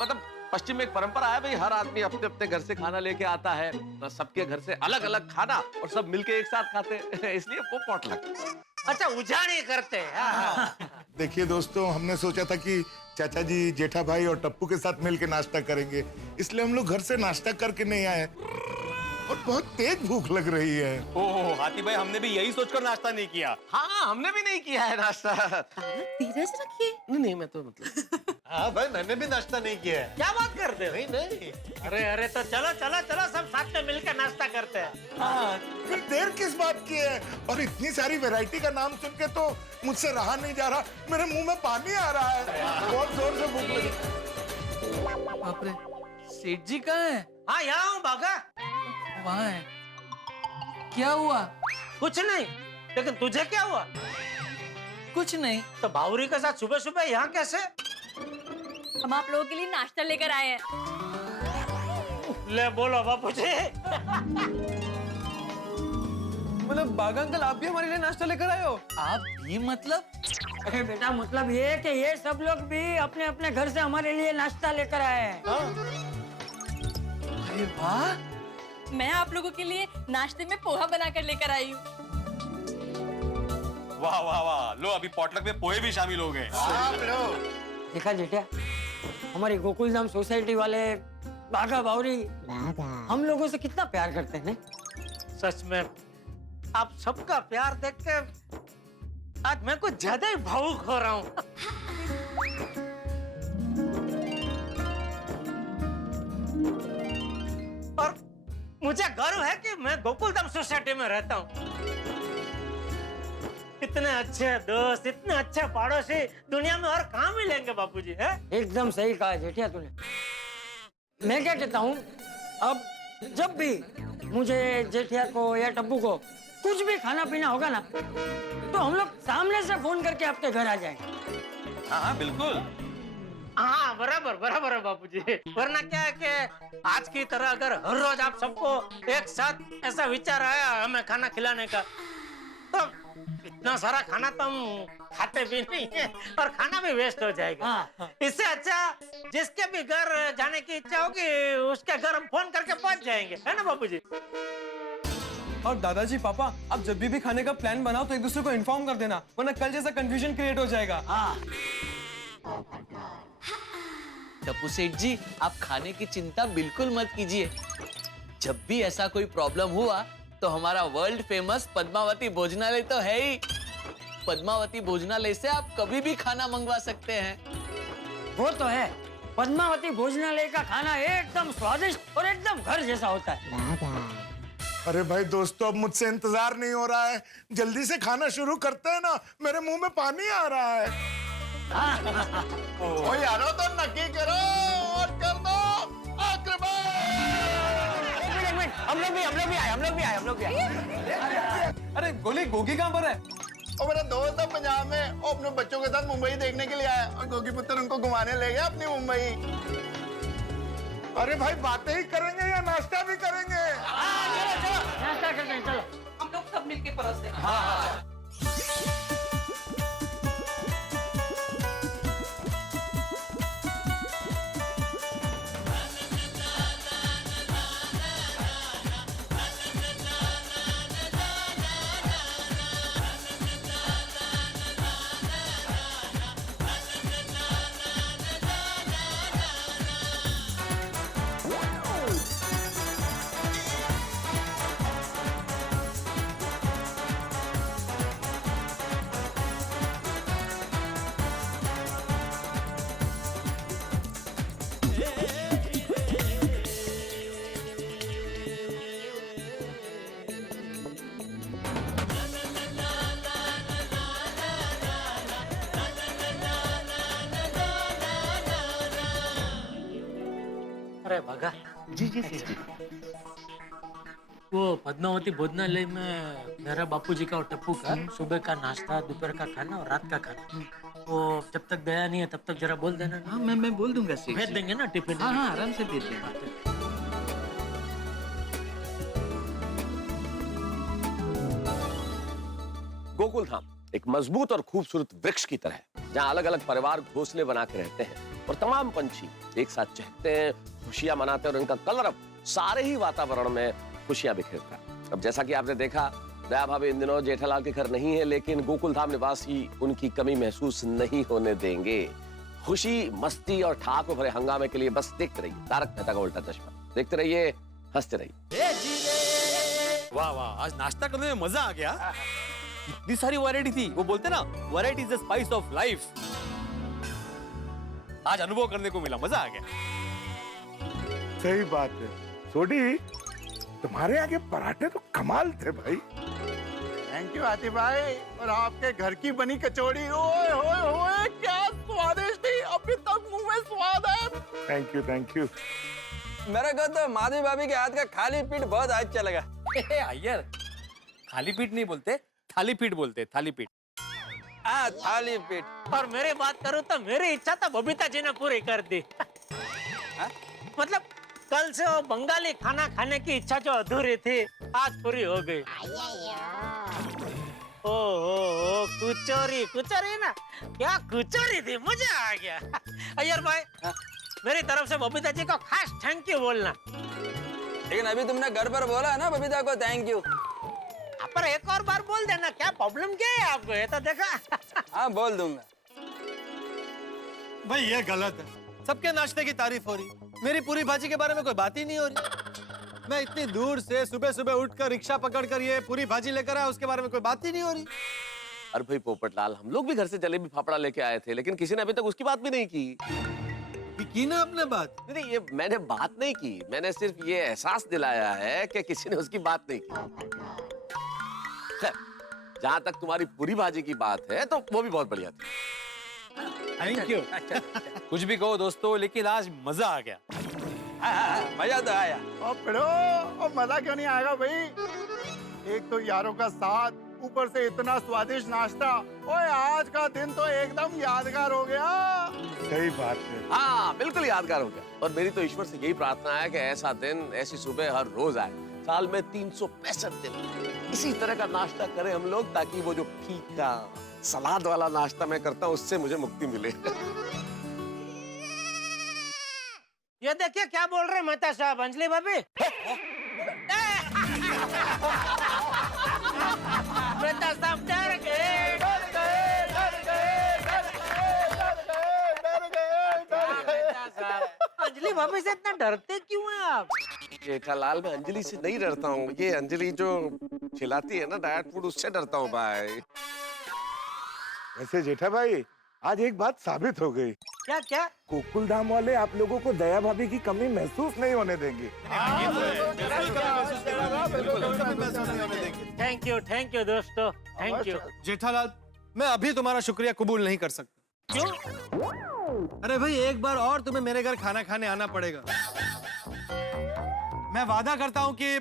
मतलब पश्चिम में एक परंपरा है भाई, हर आदमी अपने अपने घर से खाना लेके आता है, तो सबके घर से अलग अलग खाना और सब मिलके एक साथ खाते हैं, इसलिए वो पॉटलक। अच्छा, उजाड़ी करते हैं। देखिए दोस्तों, हमने सोचा था कि चाचा जी, जेठा भाई और टप्पू के साथ मिलकर नाश्ता करेंगे, इसलिए हम लोग घर से नाश्ता करके नहीं आए और बहुत तेज भूख लग रही है। ओह हाथी भाई, हमने भी यही सोचकर नाश्ता नहीं किया। हाँ, हमने भी नहीं किया है नाश्ता। धीरज रखिए। नहीं, मैं तो मतलब हाँ भाई, मैंने भी नाश्ता नहीं किया है। क्या बात करते हो? नहीं नहीं। अरे अरे, तो चलो चलो चलो, सब साथ में मिलकर नाश्ता करते हैं। हाँ, फिर देर किस बात की है? और इतनी सारी वैरायटी का नाम सुन के तो मुझसे रहा नहीं जा रहा, मेरे मुंह में पानी आ रहा है, बहुत जोर से भूख लगी। बाप रे, सेठ जी कहाँ है? हाँ, यहाँ हूँ भागा। वहाँ है। क्या हुआ? कुछ नहीं, लेकिन तुझे क्या हुआ? कुछ नहीं। तो बावरी के साथ सुबह सुबह यहाँ कैसे? हम आप लोगों के लिए नाश्ता लेकर आए हैं। ले बोलो बापू जी। मतलब बागा अंकल, आप भी हमारे लिए नाश्ता लेकर आए हो? आप भी मतलब? अरे बेटा, मतलब ये है कि ये सब लोग भी अपने अपने घर से हमारे लिए नाश्ता लेकर आए हैं। अरे वाह, मैं आप लोगों के लिए नाश्ते में पोहा बनाकर लेकर आई हूँ। वाह वाह वाह, लो अभी पॉटलक में पोहे भी शामिल हो गए। देखा जेठिया, हमारी गोकुलधाम सोसाइटी वाले बागा बावरी हम लोगों से कितना प्यार करते हैं। सच में आप सबका प्यार देख के आज मैं कुछ ज्यादा ही भावुक हो रहा हूँ। और मुझे गर्व है कि मैं गोकुलधाम सोसाइटी में रहता हूँ। इतने अच्छे दोस्त, इतने अच्छे पड़ोसी दुनिया में और कहाँ मिलेंगे बापूजी, है? एकदम सही कहा जेठिया तूने। मैं क्या कहता हूँ, अब जब भी मुझे जेठिया को या टप्पू को कुछ भी खाना पीना होगा ना, तो हम लोग सामने से फोन करके आपके घर आ जाएंगे। हाँ बिल्कुल। हाँ, बराबर बराबर है बापूजी। वरना क्या है कि आज की तरह अगर हर रोज आप सबको एक साथ ऐसा विचार आया हमें खाना खिलाने का, तो इतना सारा खाना तो हम खाते भी नहीं है और खाना भी वेस्ट हो जाएगा। इससे अच्छा जिसके भी घर जाने की इच्छा होगी उसके घर हम फोन करके पहुंच जाएंगे, है ना बापूजी? और दादाजी, पापा, आप जब भी खाने का प्लान बनाओ तो एक दूसरे को इन्फॉर्म कर देना, वरना कल जैसा कंफ्यूजन क्रिएट हो जाएगा। टप्पू सेठ जी, आप खाने की चिंता बिल्कुल मत कीजिए। जब भी ऐसा कोई प्रॉब्लम हुआ तो हमारा वर्ल्ड फेमस पद्मावती भोजनालय तो है ही। पद्मावती भोजनालय से आप कभी भी खाना मंगवा सकते हैं। वो तो है, पद्मावती भोजनालय का खाना एकदम स्वादिष्ट और एकदम घर जैसा होता है। अरे भाई दोस्तों, अब मुझसे इंतजार नहीं हो रहा है, जल्दी से खाना शुरू करते हैं ना, मेरे मुंह में पानी आ रहा है। ओ यारो, तो नक्की करो और कर दो हम लोग भी आए। अरे गोली, गोगी कहाँ पर है? और मेरा दोस्त है पंजाब में, वो अपने बच्चों के साथ मुंबई देखने के लिए आया और गोगी पुत्र उनको घुमाने ले गया अपनी मुंबई। अरे भाई, बातें ही करेंगे या नाश्ता भी करेंगे? चलो नाश्ता करते हैं, चलो। हम लोग सब मिलके परोसते हैं। अरे भगा जी जी सेठ जी। वो पद्मावती भोजनालय में मेरा बापूजी का और टप्पू का सुबह का नाश्ता, दोपहर का खाना और रात का खाना, वो जब तक गया नहीं है तब तक जरा बोल देना। हाँ, मैं बोल दूंगा सेठ भेज जी। देंगे ना टिफिन? हाँ हाँ, आराम से भेज देंगे। गोकुलधाम एक मजबूत और खूबसूरत वृक्ष की तरह है, जहाँ अलग अलग परिवार घोंसले बना के रहते हैं और तमाम पंछी एक साथ चहकते हैं, खुशियां मनाते हैं और उनका कलरव सारे ही वातावरण में खुशियां बिखेरता है। अब जैसा कि आपने देखा, दया भाभी इन दिनों जेठालाल के घर नहीं है, लेकिन गोकुलधाम निवासी उनकी कमी महसूस नहीं होने देंगे। खुशी, मस्ती और ठाक भरे हंगामे के लिए बस देखते रहिए तारक मेहता का उल्टा चश्मा। देखते रहिए, हंसते रहिए। वाह वाह, आज नाश्ता करने में मजा आ गया। इतनी सारी वैरायटी थी, वो बोलते ना variety is the spice of life. आज अनुभव करने को मिला, मजा आ गया। सही बात है सोडी, तुम्हारे यहाँ के पराठे तो कमाल थे भाई। थैंक यू आतिफ भाई। और आपके घर की बनी कचौड़ी, ओए होए होए क्या स्वादिष्ट थी, अभी तक मुंह में स्वाद है। Thank you thank you. मेरे को तो माधवी भाभी के हाथ का खाली पीठ बहुत अच्छा लगा। अय्यर, खाली पीठ नहीं बोलते, थाली पीठ बोलते, थाली पीठ। हाँ, थाली पीठ। और मेरी बात करूं तो मेरी इच्छा तो बबीता जी ने पूरी कर दी। मतलब कल से वो बंगाली खाना खाने की इच्छा जो अधूरी थी आज पूरी हो गई। ओ कुचोरी, कुचोरी ना, क्या कुचोरी थी, मजा आ गया। अय्यर भाई, मेरी तरफ से बबीता जी को खास थैंक यू बोलना। लेकिन अभी तुमने घर पर बोला ना बबीता को थैंक यू। पर एक और बार बोल देना, क्या प्रॉब्लम क्या है आपको, ये तो देखा। हाँ, बोल दूंगा। भाई ये गलत है, सबके नाश्ते की तारीफ हो रही, मेरी पूरी भाजी के बारे में कोई बात ही नहीं हो रही। मैं इतनी दूर से सुबह सुबह उठकर रिक्शा पकड़कर ये पूरी भाजी लेकर आया, उसके बारे में कोई बात ही नहीं हो रही। अरे भाई पोपटलाल, हम लोग भी घर से जलेबी फाफड़ा लेके आए थे, लेकिन किसी ने अभी तक उसकी बात भी नहीं की। की ना आपने बात? नहीं, ये मैंने बात नहीं की, मैंने सिर्फ ये एहसास दिलाया है कि किसी ने उसकी बात नहीं की। जहां तक तुम्हारी पूरी भाजी की बात है तो वो भी बहुत बढ़िया थी। Thank you. कुछ भी कहो दोस्तों, लेकिन आज मजा आ गया। मजा तो आया। और फिरो, और मजा क्यों नहीं आएगा भाई? एक तो यारों का साथ, ऊपर से इतना स्वादिष्ट नाश्ता। ओए आज का दिन तो एकदम यादगार हो गया। सही बात है। हाँ, बिल्कुल यादगार हो गया। और मेरी तो ईश्वर से यही प्रार्थना है कि ऐसा दिन, ऐसी सुबह हर रोज आए, साल में 365 दिन इसी तरह का नाश्ता करें हम लोग, ताकि वो जो फीका सलाद वाला नाश्ता मैं करता हूँ उससे मुझे मुक्ति मिले। ये देखिए क्या बोल रहे मेहता साहब, अंजलि भाभी। मेहता साहब डर गए। अंजलि भाभी से इतना डरते क्यों हैं आप? जेठालाल, मैं अंजलि से नहीं डरता हूँ, ये अंजलि जो खिलाती है ना डाइट फूड, उससे डरता हूँ भाई। वैसे जेठा भाई, आज एक बात साबित हो गई। क्या क्या? गोकुलधाम वाले आप लोगों को दया भाभी की कमी महसूस नहीं होने देंगे। थैंक यू दोस्तों, थैंक यू। जेठालाल, मैं अभी तुम्हारा शुक्रिया कबूल नहीं कर सकता। क्यों? अरे भाई, एक बार और तुम्हें मेरे घर खाना खाने आना पड़ेगा। मैं वादा करता हूँ कि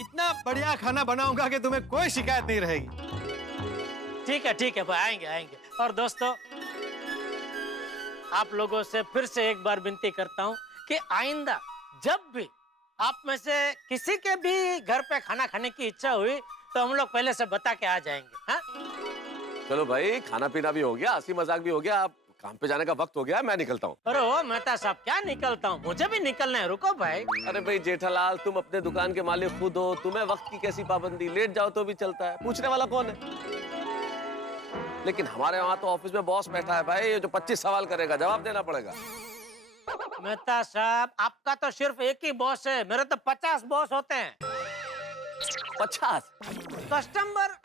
इतना बढ़िया खाना बनाऊंगा कि तुम्हें कोई शिकायत नहीं रहेगी। ठीक है भाई, आएंगे आएंगे। और दोस्तों, आप लोगों से फिर से एक बार विनती करता हूँ कि आइंदा जब भी आप में से किसी के भी घर पे खाना खाने की इच्छा हुई तो हम लोग पहले से बता के आ जाएंगे। हाँ? चलो भाई, खाना पीना भी हो गया, हंसी मजाक भी हो गया, अब काम पे जाने का वक्त हो गया, मैं निकलता हूँ। अरे ओ मेहता साहब, क्या निकलता हूँ, मुझे भी निकलना है, रुको भाई। अरे भाई जेठालाल, तुम अपने दुकान के मालिक खुद हो, तुम्हें वक्त की कैसी पाबंदी, लेट जाओ तो भी चलता है, पूछने वाला कौन है? लेकिन हमारे वहाँ तो ऑफिस में बॉस बैठा है भाई, जो 25 सवाल करेगा, जवाब देना पड़ेगा। मेहता साहब, आपका तो सिर्फ एक ही बॉस है, मेरे तो 50 बॉस होते हैं। 50? कस्टमर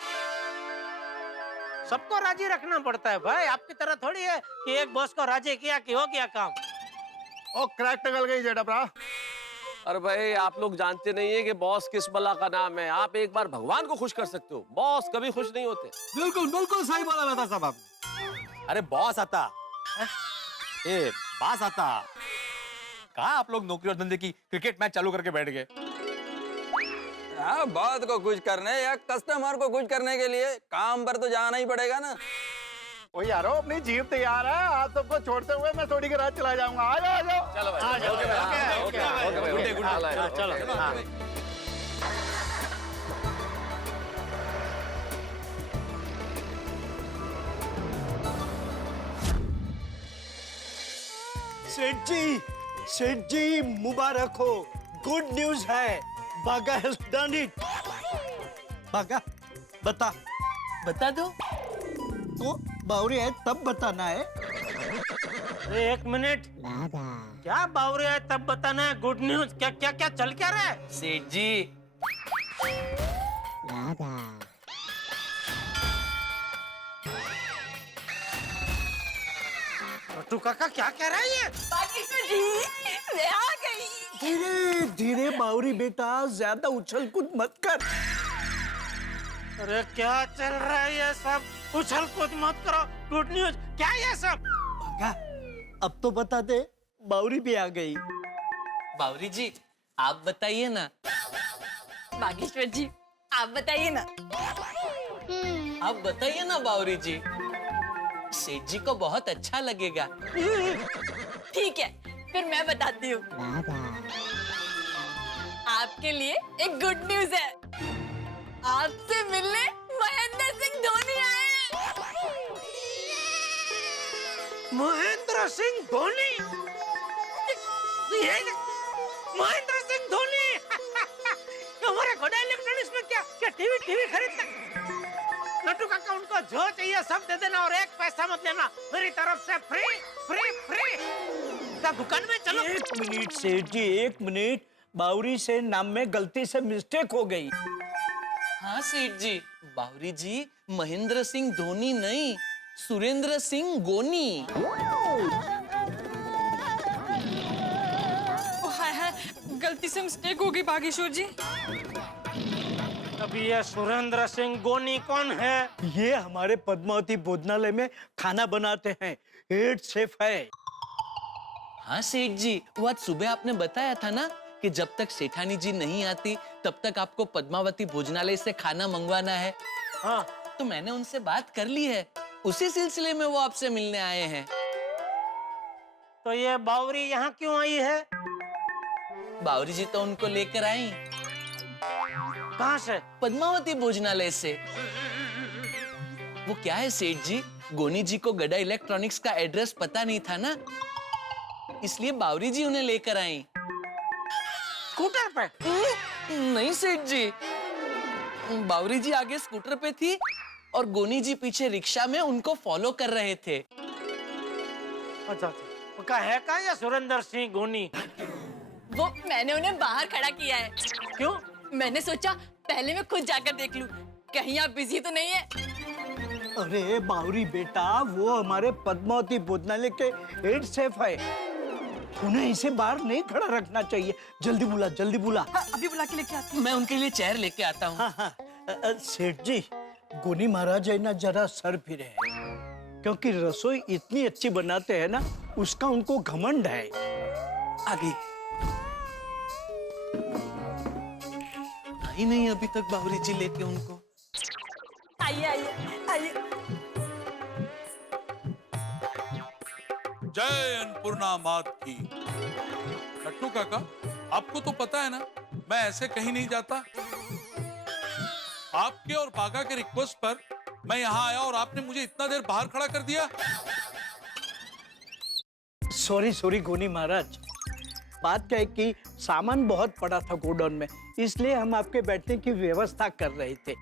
सबको राजी रखना पड़ता है भाई, आपकी तरह थोड़ी है कि एक बॉस को राजी किया कि हो गया काम। ओ क्रैक टकल गई जेठा भरा। अरे भाई, आप लोग जानते नहीं है कि बॉस किस बला का नाम है। आप एक बार भगवान को खुश कर सकते हो, बॉस कभी खुश नहीं होते। बिल्कुल बिल्कुल सही बोला मेहता साहब आपने। अरे बॉस आता, ए बास आता। कहा आप लोग नौकरी और धंधे की क्रिकेट मैच चालू करके बैठ गए? हाँ, बात को कुछ करने या कस्टमर को कुछ करने के लिए काम पर तो जाना ही पड़ेगा ना। ओ यारो, अपनी जीप तैयार है, आप सबको छोड़ते हुए मैं थोड़ी के रात चला जाऊंगा। आ जाओ, आ जाओ। चलो भाई, आ जाओ, ओके भाई, ओके भाई, चलो। हाँ। सेठ जी मुबारक हो, गुड न्यूज है, बागा हैज डन इट। बागा, बता बता दो। तो बावरी है तब बताना है। अरे एक मिनट, क्या बावरे है तब बताना है? गुड न्यूज क्या क्या क्या चल क्या रहा है? सेठ जी, छोटू काका क्या कह रहा है ये? बागेश्वर जी, मैं आ गई। धीरे धीरे बावरी बेटा, ज्यादा उछल कूद मत कर। अरे क्या चल रहा है ये सब? उछल कूद मत करो। गुड न्यूज क्या है ये सब? अब तो बता दे, बावरी भी आ गई। बावरी जी आप बताइए ना। बागेश्वर जी, आप बताइए ना। आप बताइए ना बावरी जी, सेठ जी को बहुत अच्छा लगेगा। ठीक है, फिर मैं बताती हूँ। आपके लिए एक गुड न्यूज है। आपसे मिलने महेंद्र सिंह धोनी आए हैं। महेंद्र सिंह धोनी? महेंद्र सिंह धोनी हमारे घोड़ा इलेक्ट्रॉनिक्स में क्या क्या टीवी खरीदना? नट्टू काका उनको जो चाहिए सब दे देना और एक पैसा मत लेना, मेरी तरफ से फ्री फ्री फ्री। क्या दुकान में चलो। एक मिनट सेठ जी, एक मिनट। बावरी से नाम में गलती से मिस्टेक हो गई। हाँ सेठ जी, बावरी जी महेंद्र सिंह धोनी नहीं, सुरेंद्र सिंह गोनी। हाय हाय, गलती से मिस्टेक हो गई बागेश्वर जी। अभी ये सुरेंद्र सिंह गोनी कौन है? ये हमारे पद्मावती भोजनालय में खाना बनाते हैं, हेड शेफ है। हाँ सेठ जी, वो आज सुबह आपने बताया था ना कि जब तक सेठानी जी नहीं आती तब तक आपको पद्मावती भोजनालय से खाना मंगवाना है। हाँ, तो मैंने उनसे बात कर ली है, उसी सिलसिले में वो आपसे मिलने आए हैं। तो ये बावरी यहाँ क्यों आई है? बावरी जी तो उनको लेकर आई। कहाँ से? पद्मावती भोजनालय से। वो क्या है सेठ जी, गोनी जी को गड़ा इलेक्ट्रॉनिक्स का एड्रेस पता नहीं था ना, इसलिए बावरी जी उन्हें लेकर आई। स्कूटर पे? नहीं सेठ जी, बावरी जी आगे स्कूटर पे थी और गोनी जी पीछे रिक्शा में उनको फॉलो कर रहे थे। अच्छा, उसका है कहाँ ये सुरेंद्र सिंह गोनी? वो मैंने उन्हें बाहर खड़ा किया है। क्यों? मैंने सोचा पहले मैं खुद जाकर देख लूं, कहीं आप बिजी तो नहीं है। अरे बावरी बेटा, वो हमारे पद्मावती भोजनालय के हेड शेफ है, उन्हें इसे बाहर नहीं खड़ा रखना चाहिए। जल्दी बुला, जल्दी बुला। हाँ, अभी बुला के लेके आती हूँ। मैं उनके लिए चेयर लेके आता हूँ। हाँ, सेठ जी, गोनी महाराज है ना, जरा सर फिरे है, क्योंकि रसोई इतनी अच्छी बनाते हैं ना, उसका उनको घमंड है। आगे आई नहीं अभी तक बावरी जी लेके उनको। आइए आइए आइए। जय अन्नपूर्णा मात की। लट्टू काका, आपको तो पता है ना, मैं ऐसे कहीं नहीं जाता। आपके और बागा के रिक्वेस्ट पर मैं यहाँ आया और आपने मुझे इतना देर बाहर खड़ा कर दिया। सॉरी गोनी महाराज, बात क्या है कि सामान बहुत पड़ा था गोडाउन में, इसलिए हम आपके बैठने की व्यवस्था कर रहे थे।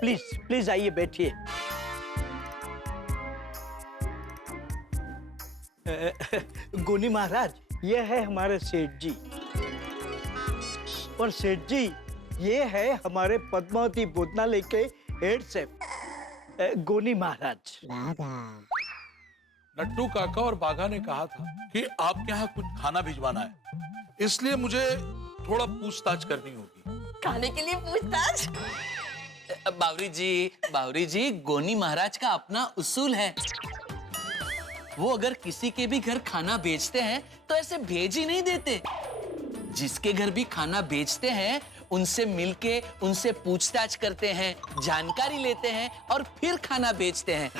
प्लीज प्लीज आइए, बैठिए। गोनी महाराज, ये है हमारे सेठ जी, और सेठ जी ये है हमारे पद्मावती भोजनालय के हेड शेफ गोनी महाराज। लट्टू काका और बागा ने कहा था कि आपके यहाँ कुछ खाना भिजवाना है, इसलिए मुझे थोड़ा पूछताछ करनी होगी। खाने के लिए पूछताछ? बावरी जी, गोनी महाराज का अपना उसूल है। वो अगर किसी के भी घर खाना बेचते हैं तो ऐसे भेज ही नहीं देते। जिसके घर भी खाना बेचते हैं उनसे मिलके उनसे पूछताछ करते हैं, जानकारी लेते हैं और फिर खाना बेचते हैं।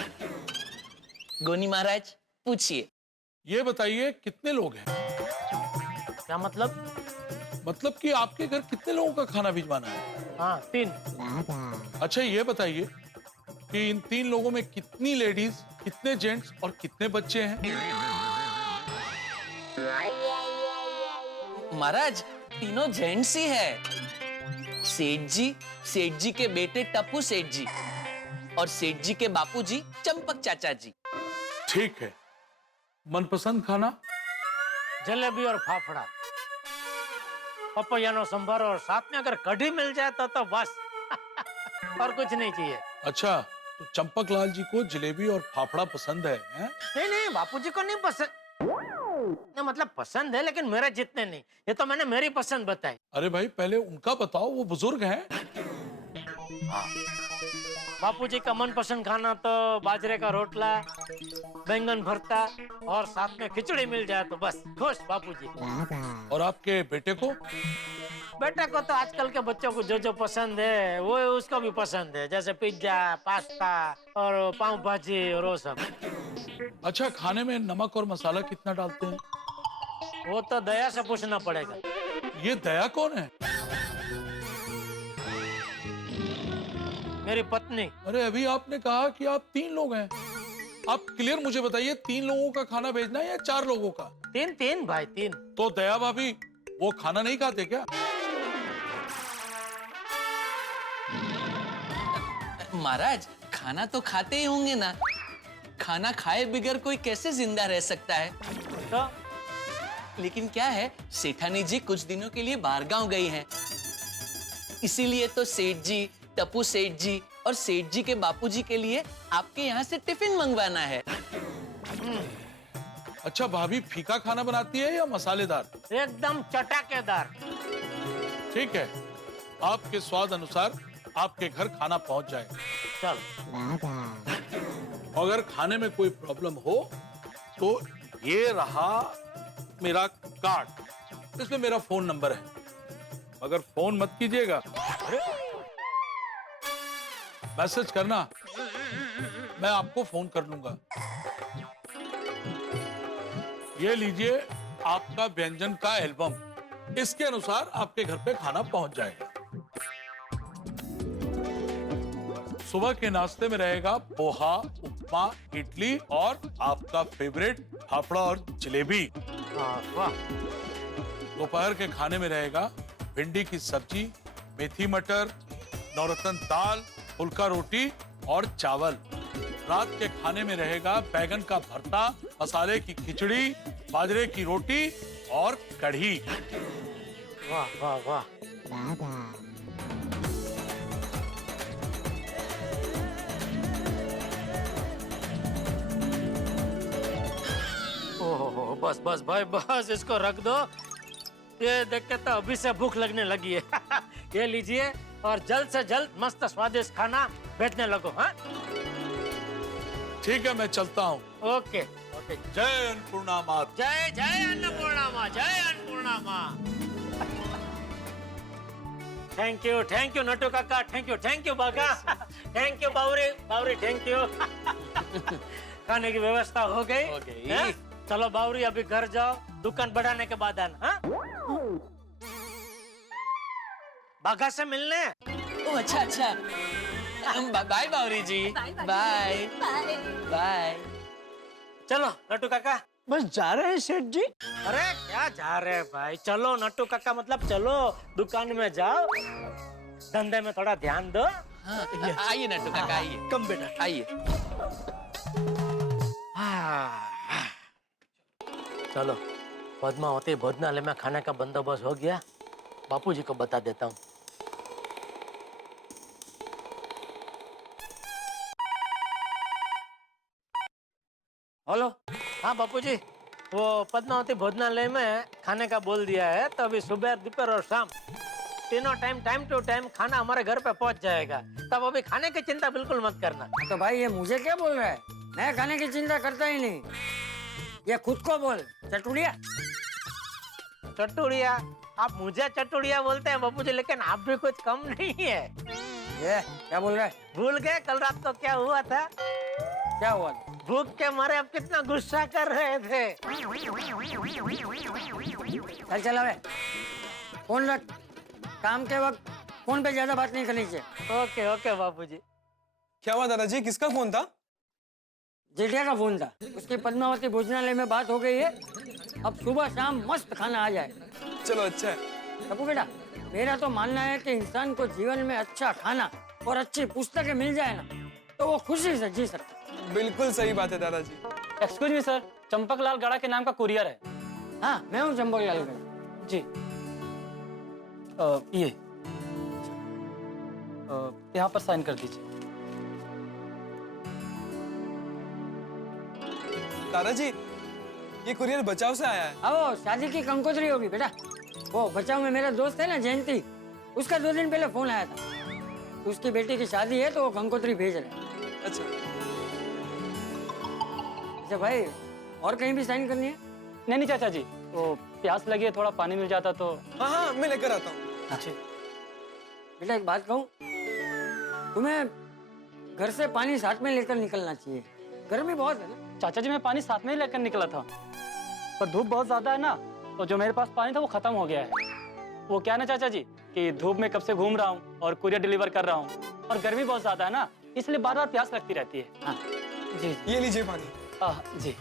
गोनी महाराज पूछिए। ये बताइए कितने लोग हैं? क्या मतलब? मतलब कि आपके घर कितने लोगों का खाना भिजवाना है? हाँ, 3। अच्छा ये बताइए कि इन 3 लोगों में कितनी लेडीज, कितने जेंट्स और कितने बच्चे हैं? महाराज तीनों जेंट्स ही है। सेठ जी के बेटे टप्पू सेठ जी, और सेठ जी के बापूजी चंपक चाचा जी। ठीक है, मनपसंद खाना? जलेबी और फाफड़ा, पपैया नो संभारो और साथ में अगर कढ़ी मिल जाए तो बस और कुछ नहीं चाहिए। अच्छा, तो चंपक लाल जी को जलेबी और फाफड़ा पसंद है, हैं? नहीं नहीं, बापूजी को नहीं पसंद। नहीं, मतलब पसंद है लेकिन मेरे जितने नहीं। ये तो मैंने मेरी पसंद बताई। अरे भाई पहले उनका बताओ, वो बुजुर्ग हैं। बापूजी का मनपसंद खाना तो बाजरे का रोटला, बैंगन भरता और साथ में खिचड़ी मिल जाए तो बस खुश बापूजी। और आपके बेटे को? बेटे को तो आजकल के बच्चों को जो जो पसंद है वो उसको भी पसंद है, जैसे पिज्जा, पास्ता और पाव भाजी और वो सब। अच्छा, खाने में नमक और मसाला कितना डालते हैं? वो तो दया से पूछना पड़ेगा। ये दया कौन है? मेरी पत्नी। अरे अभी आपने कहा कि आप 3 लोग हैं। आप क्लियर मुझे बताइए, 3 लोगों का खाना भेजना है या 4 लोगों का? 3 भाई 3। तो दया भाभी वो खाना नहीं खाते क्या? महाराज खाना तो खाते ही होंगे ना, खाना खाए बगैर कोई कैसे जिंदा रह सकता है? तो? लेकिन क्या है, सेठानी जी कुछ दिनों के लिए बाहर गांव गई हैं, इसीलिए तो सेठ जी, टप्पू सेठ जी और सेठ जी के बापूजी के लिए आपके यहाँ से टिफिन मंगवाना है। अच्छा, भाभी फीका खाना बनाती है या मसालेदार? एकदम चटाकेदार। ठीक है, आपके स्वाद अनुसार आपके घर खाना पहुंच जाएगा। चल। अगर खाने में कोई प्रॉब्लम हो तो ये रहा मेरा कार्ड, इसमें मेरा फोन नंबर है, मगर फोन मत कीजिएगा, मैसेज करना, मैं आपको फोन कर लूंगा। ये लीजिए आपका व्यंजन का एल्बम, इसके अनुसार आपके घर पे खाना पहुंच जाएगा। सुबह के नाश्ते में रहेगा पोहा, उपमा, इडली और आपका फेवरेट फाफड़ा और जलेबी। दोपहर के खाने में रहेगा भिंडी की सब्जी, मेथी मटर, नवरत्न दाल, फुल्का रोटी और चावल। रात के खाने में रहेगा बैगन का भरता, मसाले की खिचड़ी, बाजरे की रोटी और कढ़ी। वाह वाह वाह। ओहो, बस बस भाई बस, इसको रख दो। ये देख के तो अभी से भूख लगने लगी है। ये लीजिए और जल्द से जल्द मस्त स्वादिष्ट खाना भेजने लगो। हाँ? ठीक है, मैं चलता हूँ। Okay okay. जय अन्नपूर्णा माँ। जय जय अन्नपूर्णा माँ, जय अन्नपूर्णा माँ। Thank you Natu Kaka, thank you Baga, thank you Bawri Bawri, thank you. खाने की व्यवस्था हो गई। हाँ? चलो बावरी अभी घर जाओ, दुकान बढ़ाने के बाद आना। हाँ? बागा से मिलने। ओह अच्छा अच्छा, बाय बावरी जी, बाय बाय। चलो नट्टू काका। बस जा रहे हैं सेठ जी? अरे क्या जा रहे हैं भाई, चलो नट्टू काका, मतलब चलो दुकान में जाओ, धंधे में थोड़ा ध्यान दो। हाँ, आइए नट्टू काका, आइए। कम बेटा, आइए। चलो, पद्मावती भोजनालय में खाने का बंदोबस्त हो गया, बापूजी को बता देता हूँ। हेलो, हाँ बापूजी, वो पद्मावती भोजनालय में खाने का बोल दिया है, तो अभी सुबह, दोपहर और शाम तीनों टाइम टू टाइम खाना हमारे घर पे पहुंच जाएगा। तब अभी खाने की चिंता बिल्कुल मत करना। तो भाई ये मुझे क्या बोल रहा है? मैं खाने की चिंता करता ही नहीं, ये खुद को बोल। चटुड़िया चटुड़िया, आप मुझे चटुड़िया बोलते हैं बापूजी, लेकिन आप भी कुछ कम नहीं है। ये क्या बोल रहा है? भूल गए कल रात को क्या हुआ था? क्या हुआ? भूख के मारे आप कितना गुस्सा कर रहे थे। चल अबे, फोन रख। काम के वक्त फोन पे ज्यादा बात नहीं करनी चाहिए। ओके ओके बापूजी। क्या हुआ दादाजी, किसका फोन था? जेठिया का फोन था, उसकी पद्मावती भोजनालय में बात हो गई है, अब सुबह शाम मस्त खाना आ जाए। चलो अच्छा है। टप्पू बेटा, मेरा तो मानना है कि इंसान को जीवन में अच्छा खाना और अच्छी पुस्तकें मिल जाए ना, तो वो खुशी से जी सकता है। बिल्कुल सही बात है दादाजी। एक्सक्यूज मी सर, चंपकलाल गड़ा के नाम का कुरियर है। हाँ, मैं हूँ चंपकलाल गड़ा। जी। ये यहाँ पर साइन कर दीजिए। दादाजी, ये कुरियर बचाव से आया है। अब वो शादी की कंकोत्री होगी बेटा। वो बचाव में मेरा दोस्त है ना जयंती, उसका 2 दिन पहले फोन आया था। उसकी बेटी की शादी है तो वो कंकोत्री भेज रहे हैं। अच्छा। अच्छा भाई, और कहीं भी साइन करनी है? नहीं चाचा जी, वो प्यास लगी है, थोड़ा पानी मिल जाता तो। हाँ, मैं लेकर आता हूँ। अच्छा बेटा एक बात कहूँ, तुम्हें घर से पानी साथ में लेकर निकलना चाहिए, गर्मी बहुत है ना। चाचा जी, मैं पानी साथ में ही लेकर निकला था, पर धूप बहुत ज्यादा है ना, तो जो मेरे पास पानी था वो खत्म हो गया है। वो क्या ना चाचा जी कि धूप में कब से घूम रहा हूँ और कुरियर डिलीवर कर रहा हूँ, और गर्मी बहुत ज्यादा है ना, इसलिए बार बार प्यास लगती रहती है। हाँ। जी ये लीजिए पानी। जी।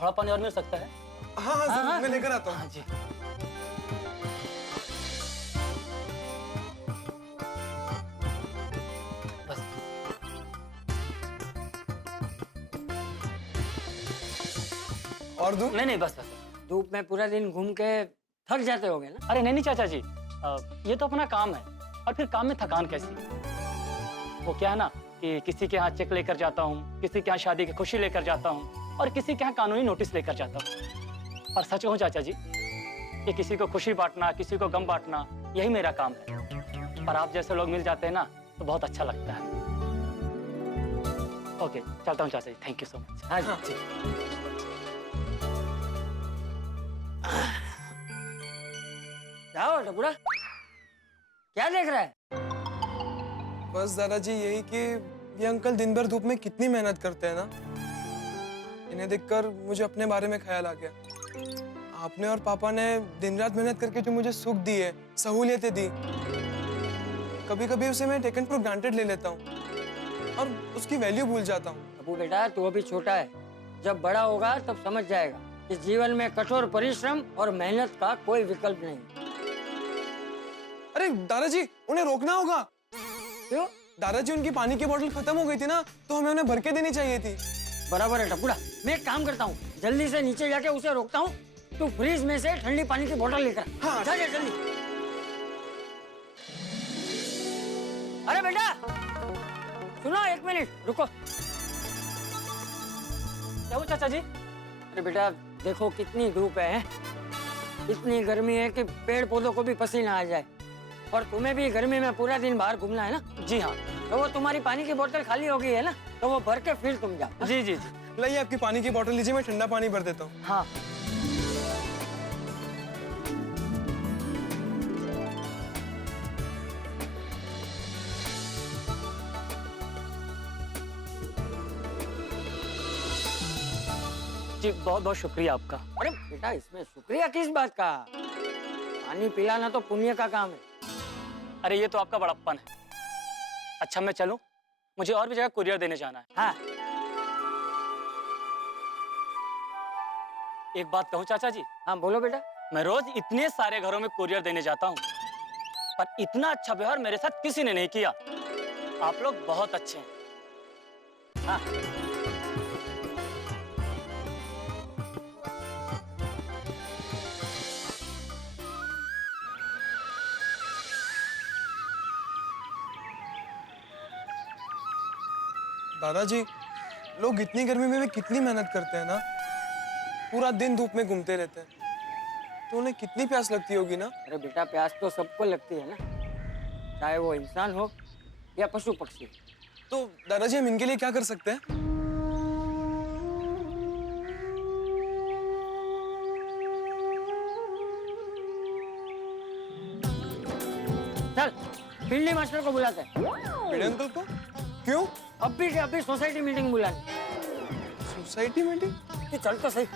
थोड़ा पानी और मिल सकता है? हाँ, जरूर, मैं लेकर आता हूँ। जी। बस। और दूध? नहीं बस। धूप में पूरा दिन घूम के थक जाते होगे ना? अरे नहीं चाचा जी, ये तो अपना काम है, और फिर काम में थकान कैसी? वो क्या है ना कि किसी के यहाँ चेक लेकर जाता हूँ, किसी के यहाँ शादी की खुशी लेकर जाता हूँ, और किसी के यहाँ कानूनी नोटिस लेकर जाता हूँ। और सच कहूँ चाचा जी, कि किसी को खुशी बांटना, किसी को गम बांटना, यही मेरा काम है। पर आप जैसे लोग मिल जाते हैं ना, तो बहुत अच्छा लगता है। ओके, चलता हूँ चाचा जी, थैंक यू सो मच। हाँ जी। जाओ टपुरा, क्या देख रहा है? बस दादाजी यही कि ये अंकल दिन भर धूप में कितनी मेहनत करते हैं ना, इन्हें देखकर मुझे अपने बारे में ख्याल आ गया। आपने और पापा ने दिन रात मेहनत करके जो मुझे सुख दी है, सहूलियतें दी, कभी कभी उसे मैं टेकन फॉर ग्रांटेड ले लेता हूँ और उसकी वैल्यू भूल जाता हूँ। टपू बेटा, तू अभी छोटा है, जब बड़ा होगा तब समझ जाएगा कि जीवन में कठोर परिश्रम और मेहनत का कोई विकल्प नहीं। अरे दादाजी, उन्हें रोकना होगा। क्यों? दादाजी, उनकी पानी की बोतल खत्म हो गई थी ना, तो हमें उन्हें भर के देनी चाहिए थी। बराबर है टपुरा, मैं एक काम करता हूँ, जल्दी से नीचे जाके उसे रोकता हूँ, तू फ्रिज में से ठंडी पानी की बोतल लेकर। हाँ, जा जल्दी। अरे बेटा सुनो, 1 मिनट रुको। क्या हुआ चाचा जी? अरे बेटा देखो कितनी धूप है, इतनी गर्मी है कि पेड़ पौधों को भी पसीना आ जाए, और तुम्हें भी गर्मी में पूरा दिन बाहर घूमना है ना। जी हाँ। तो वो तुम्हारी पानी की बोतल खाली हो गई है ना, तो वो भर के फिर तुम जाओ। जी जी। लाइए आपकी पानी की बोतल लीजिए, मैं ठंडा पानी भर देता हूँ। हाँ। जी बहुत बहुत शुक्रिया आपका। अरे बेटा, इसमें शुक्रिया किस बात का? पानी पिलाना तो पुण्य का काम है। अरे ये तो आपका बड़प्पन है। अच्छा मैं चलूं? मुझे और भी जगह कुरियर देने जाना है। हाँ। एक बात कहूं चाचा जी? हाँ बोलो बेटा। मैं रोज इतने सारे घरों में कुरियर देने जाता हूं, पर इतना अच्छा व्यवहार मेरे साथ किसी ने नहीं किया। आप लोग बहुत अच्छे हैं। हाँ। दादाजी, लोग इतनी गर्मी में भी कितनी मेहनत करते हैं ना, पूरा दिन धूप में घूमते रहते हैं, तो उन्हें कितनी प्यास लगती होगी ना। अरे बेटा, प्यास तो सबको लगती है ना, चाहे वो इंसान हो या पशु पक्षी। तो दादाजी, हम इनके लिए क्या कर सकते हैं? चल बिल्ली मास्टर को बुलाते हैं। बड़े अंकल को? क्यों? अभी सोसाइटी मीटिंग बुलानी। Society meeting? ये चल तो सही।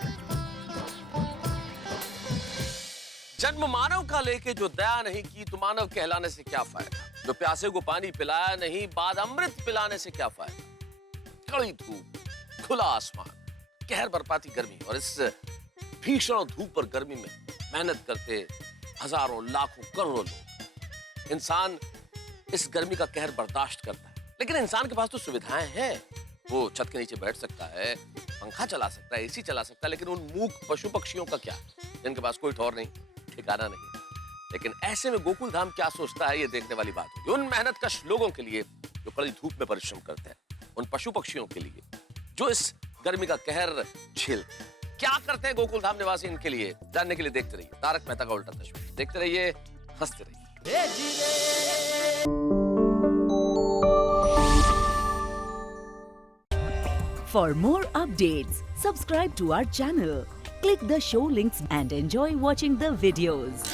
जन्म मानव का लेके जो दया नहीं की, तो मानव कहलाने से क्या फायदा? जो प्यासे को पानी पिलाया नहीं, बाद अमृत पिलाने से क्या फायदा? कड़ी धूप, खुला आसमान, कहर बरपाती गर्मी, और इस भीषण धूप और गर्मी में मेहनत करते हजारों लाखों करोड़ों लोग। इंसान इस गर्मी का कहर बर्दाश्त करता है, लेकिन इंसान के पास तो सुविधाएं हैं। वो छत के नीचे बैठ सकता है, पंखा चला सकता है, एसी चला सकता है, लेकिन उन मूक पशु पक्षियों का क्या, जिनके पास कोई ठौर नहीं, ठिकाना नहीं। लेकिन ऐसे में गोकुल धाम क्या सोचता है, ये देखने वाली बात होगी। उन मेहनतकश लोगों के लिए जो कड़ी धूप में परिश्रम करते हैं, उन पशु पक्षियों के लिए जो इस गर्मी का कहर झेलते हैं। क्या करते हैं गोकुल धाम निवासी इनके लिए, जानने के लिए देखते रहिए तारक मेहता का उल्टा चश्मा। देखते रहिए, हंसते रहिए। For more updates, subscribe to our channel, click the show links and enjoy watching the videos.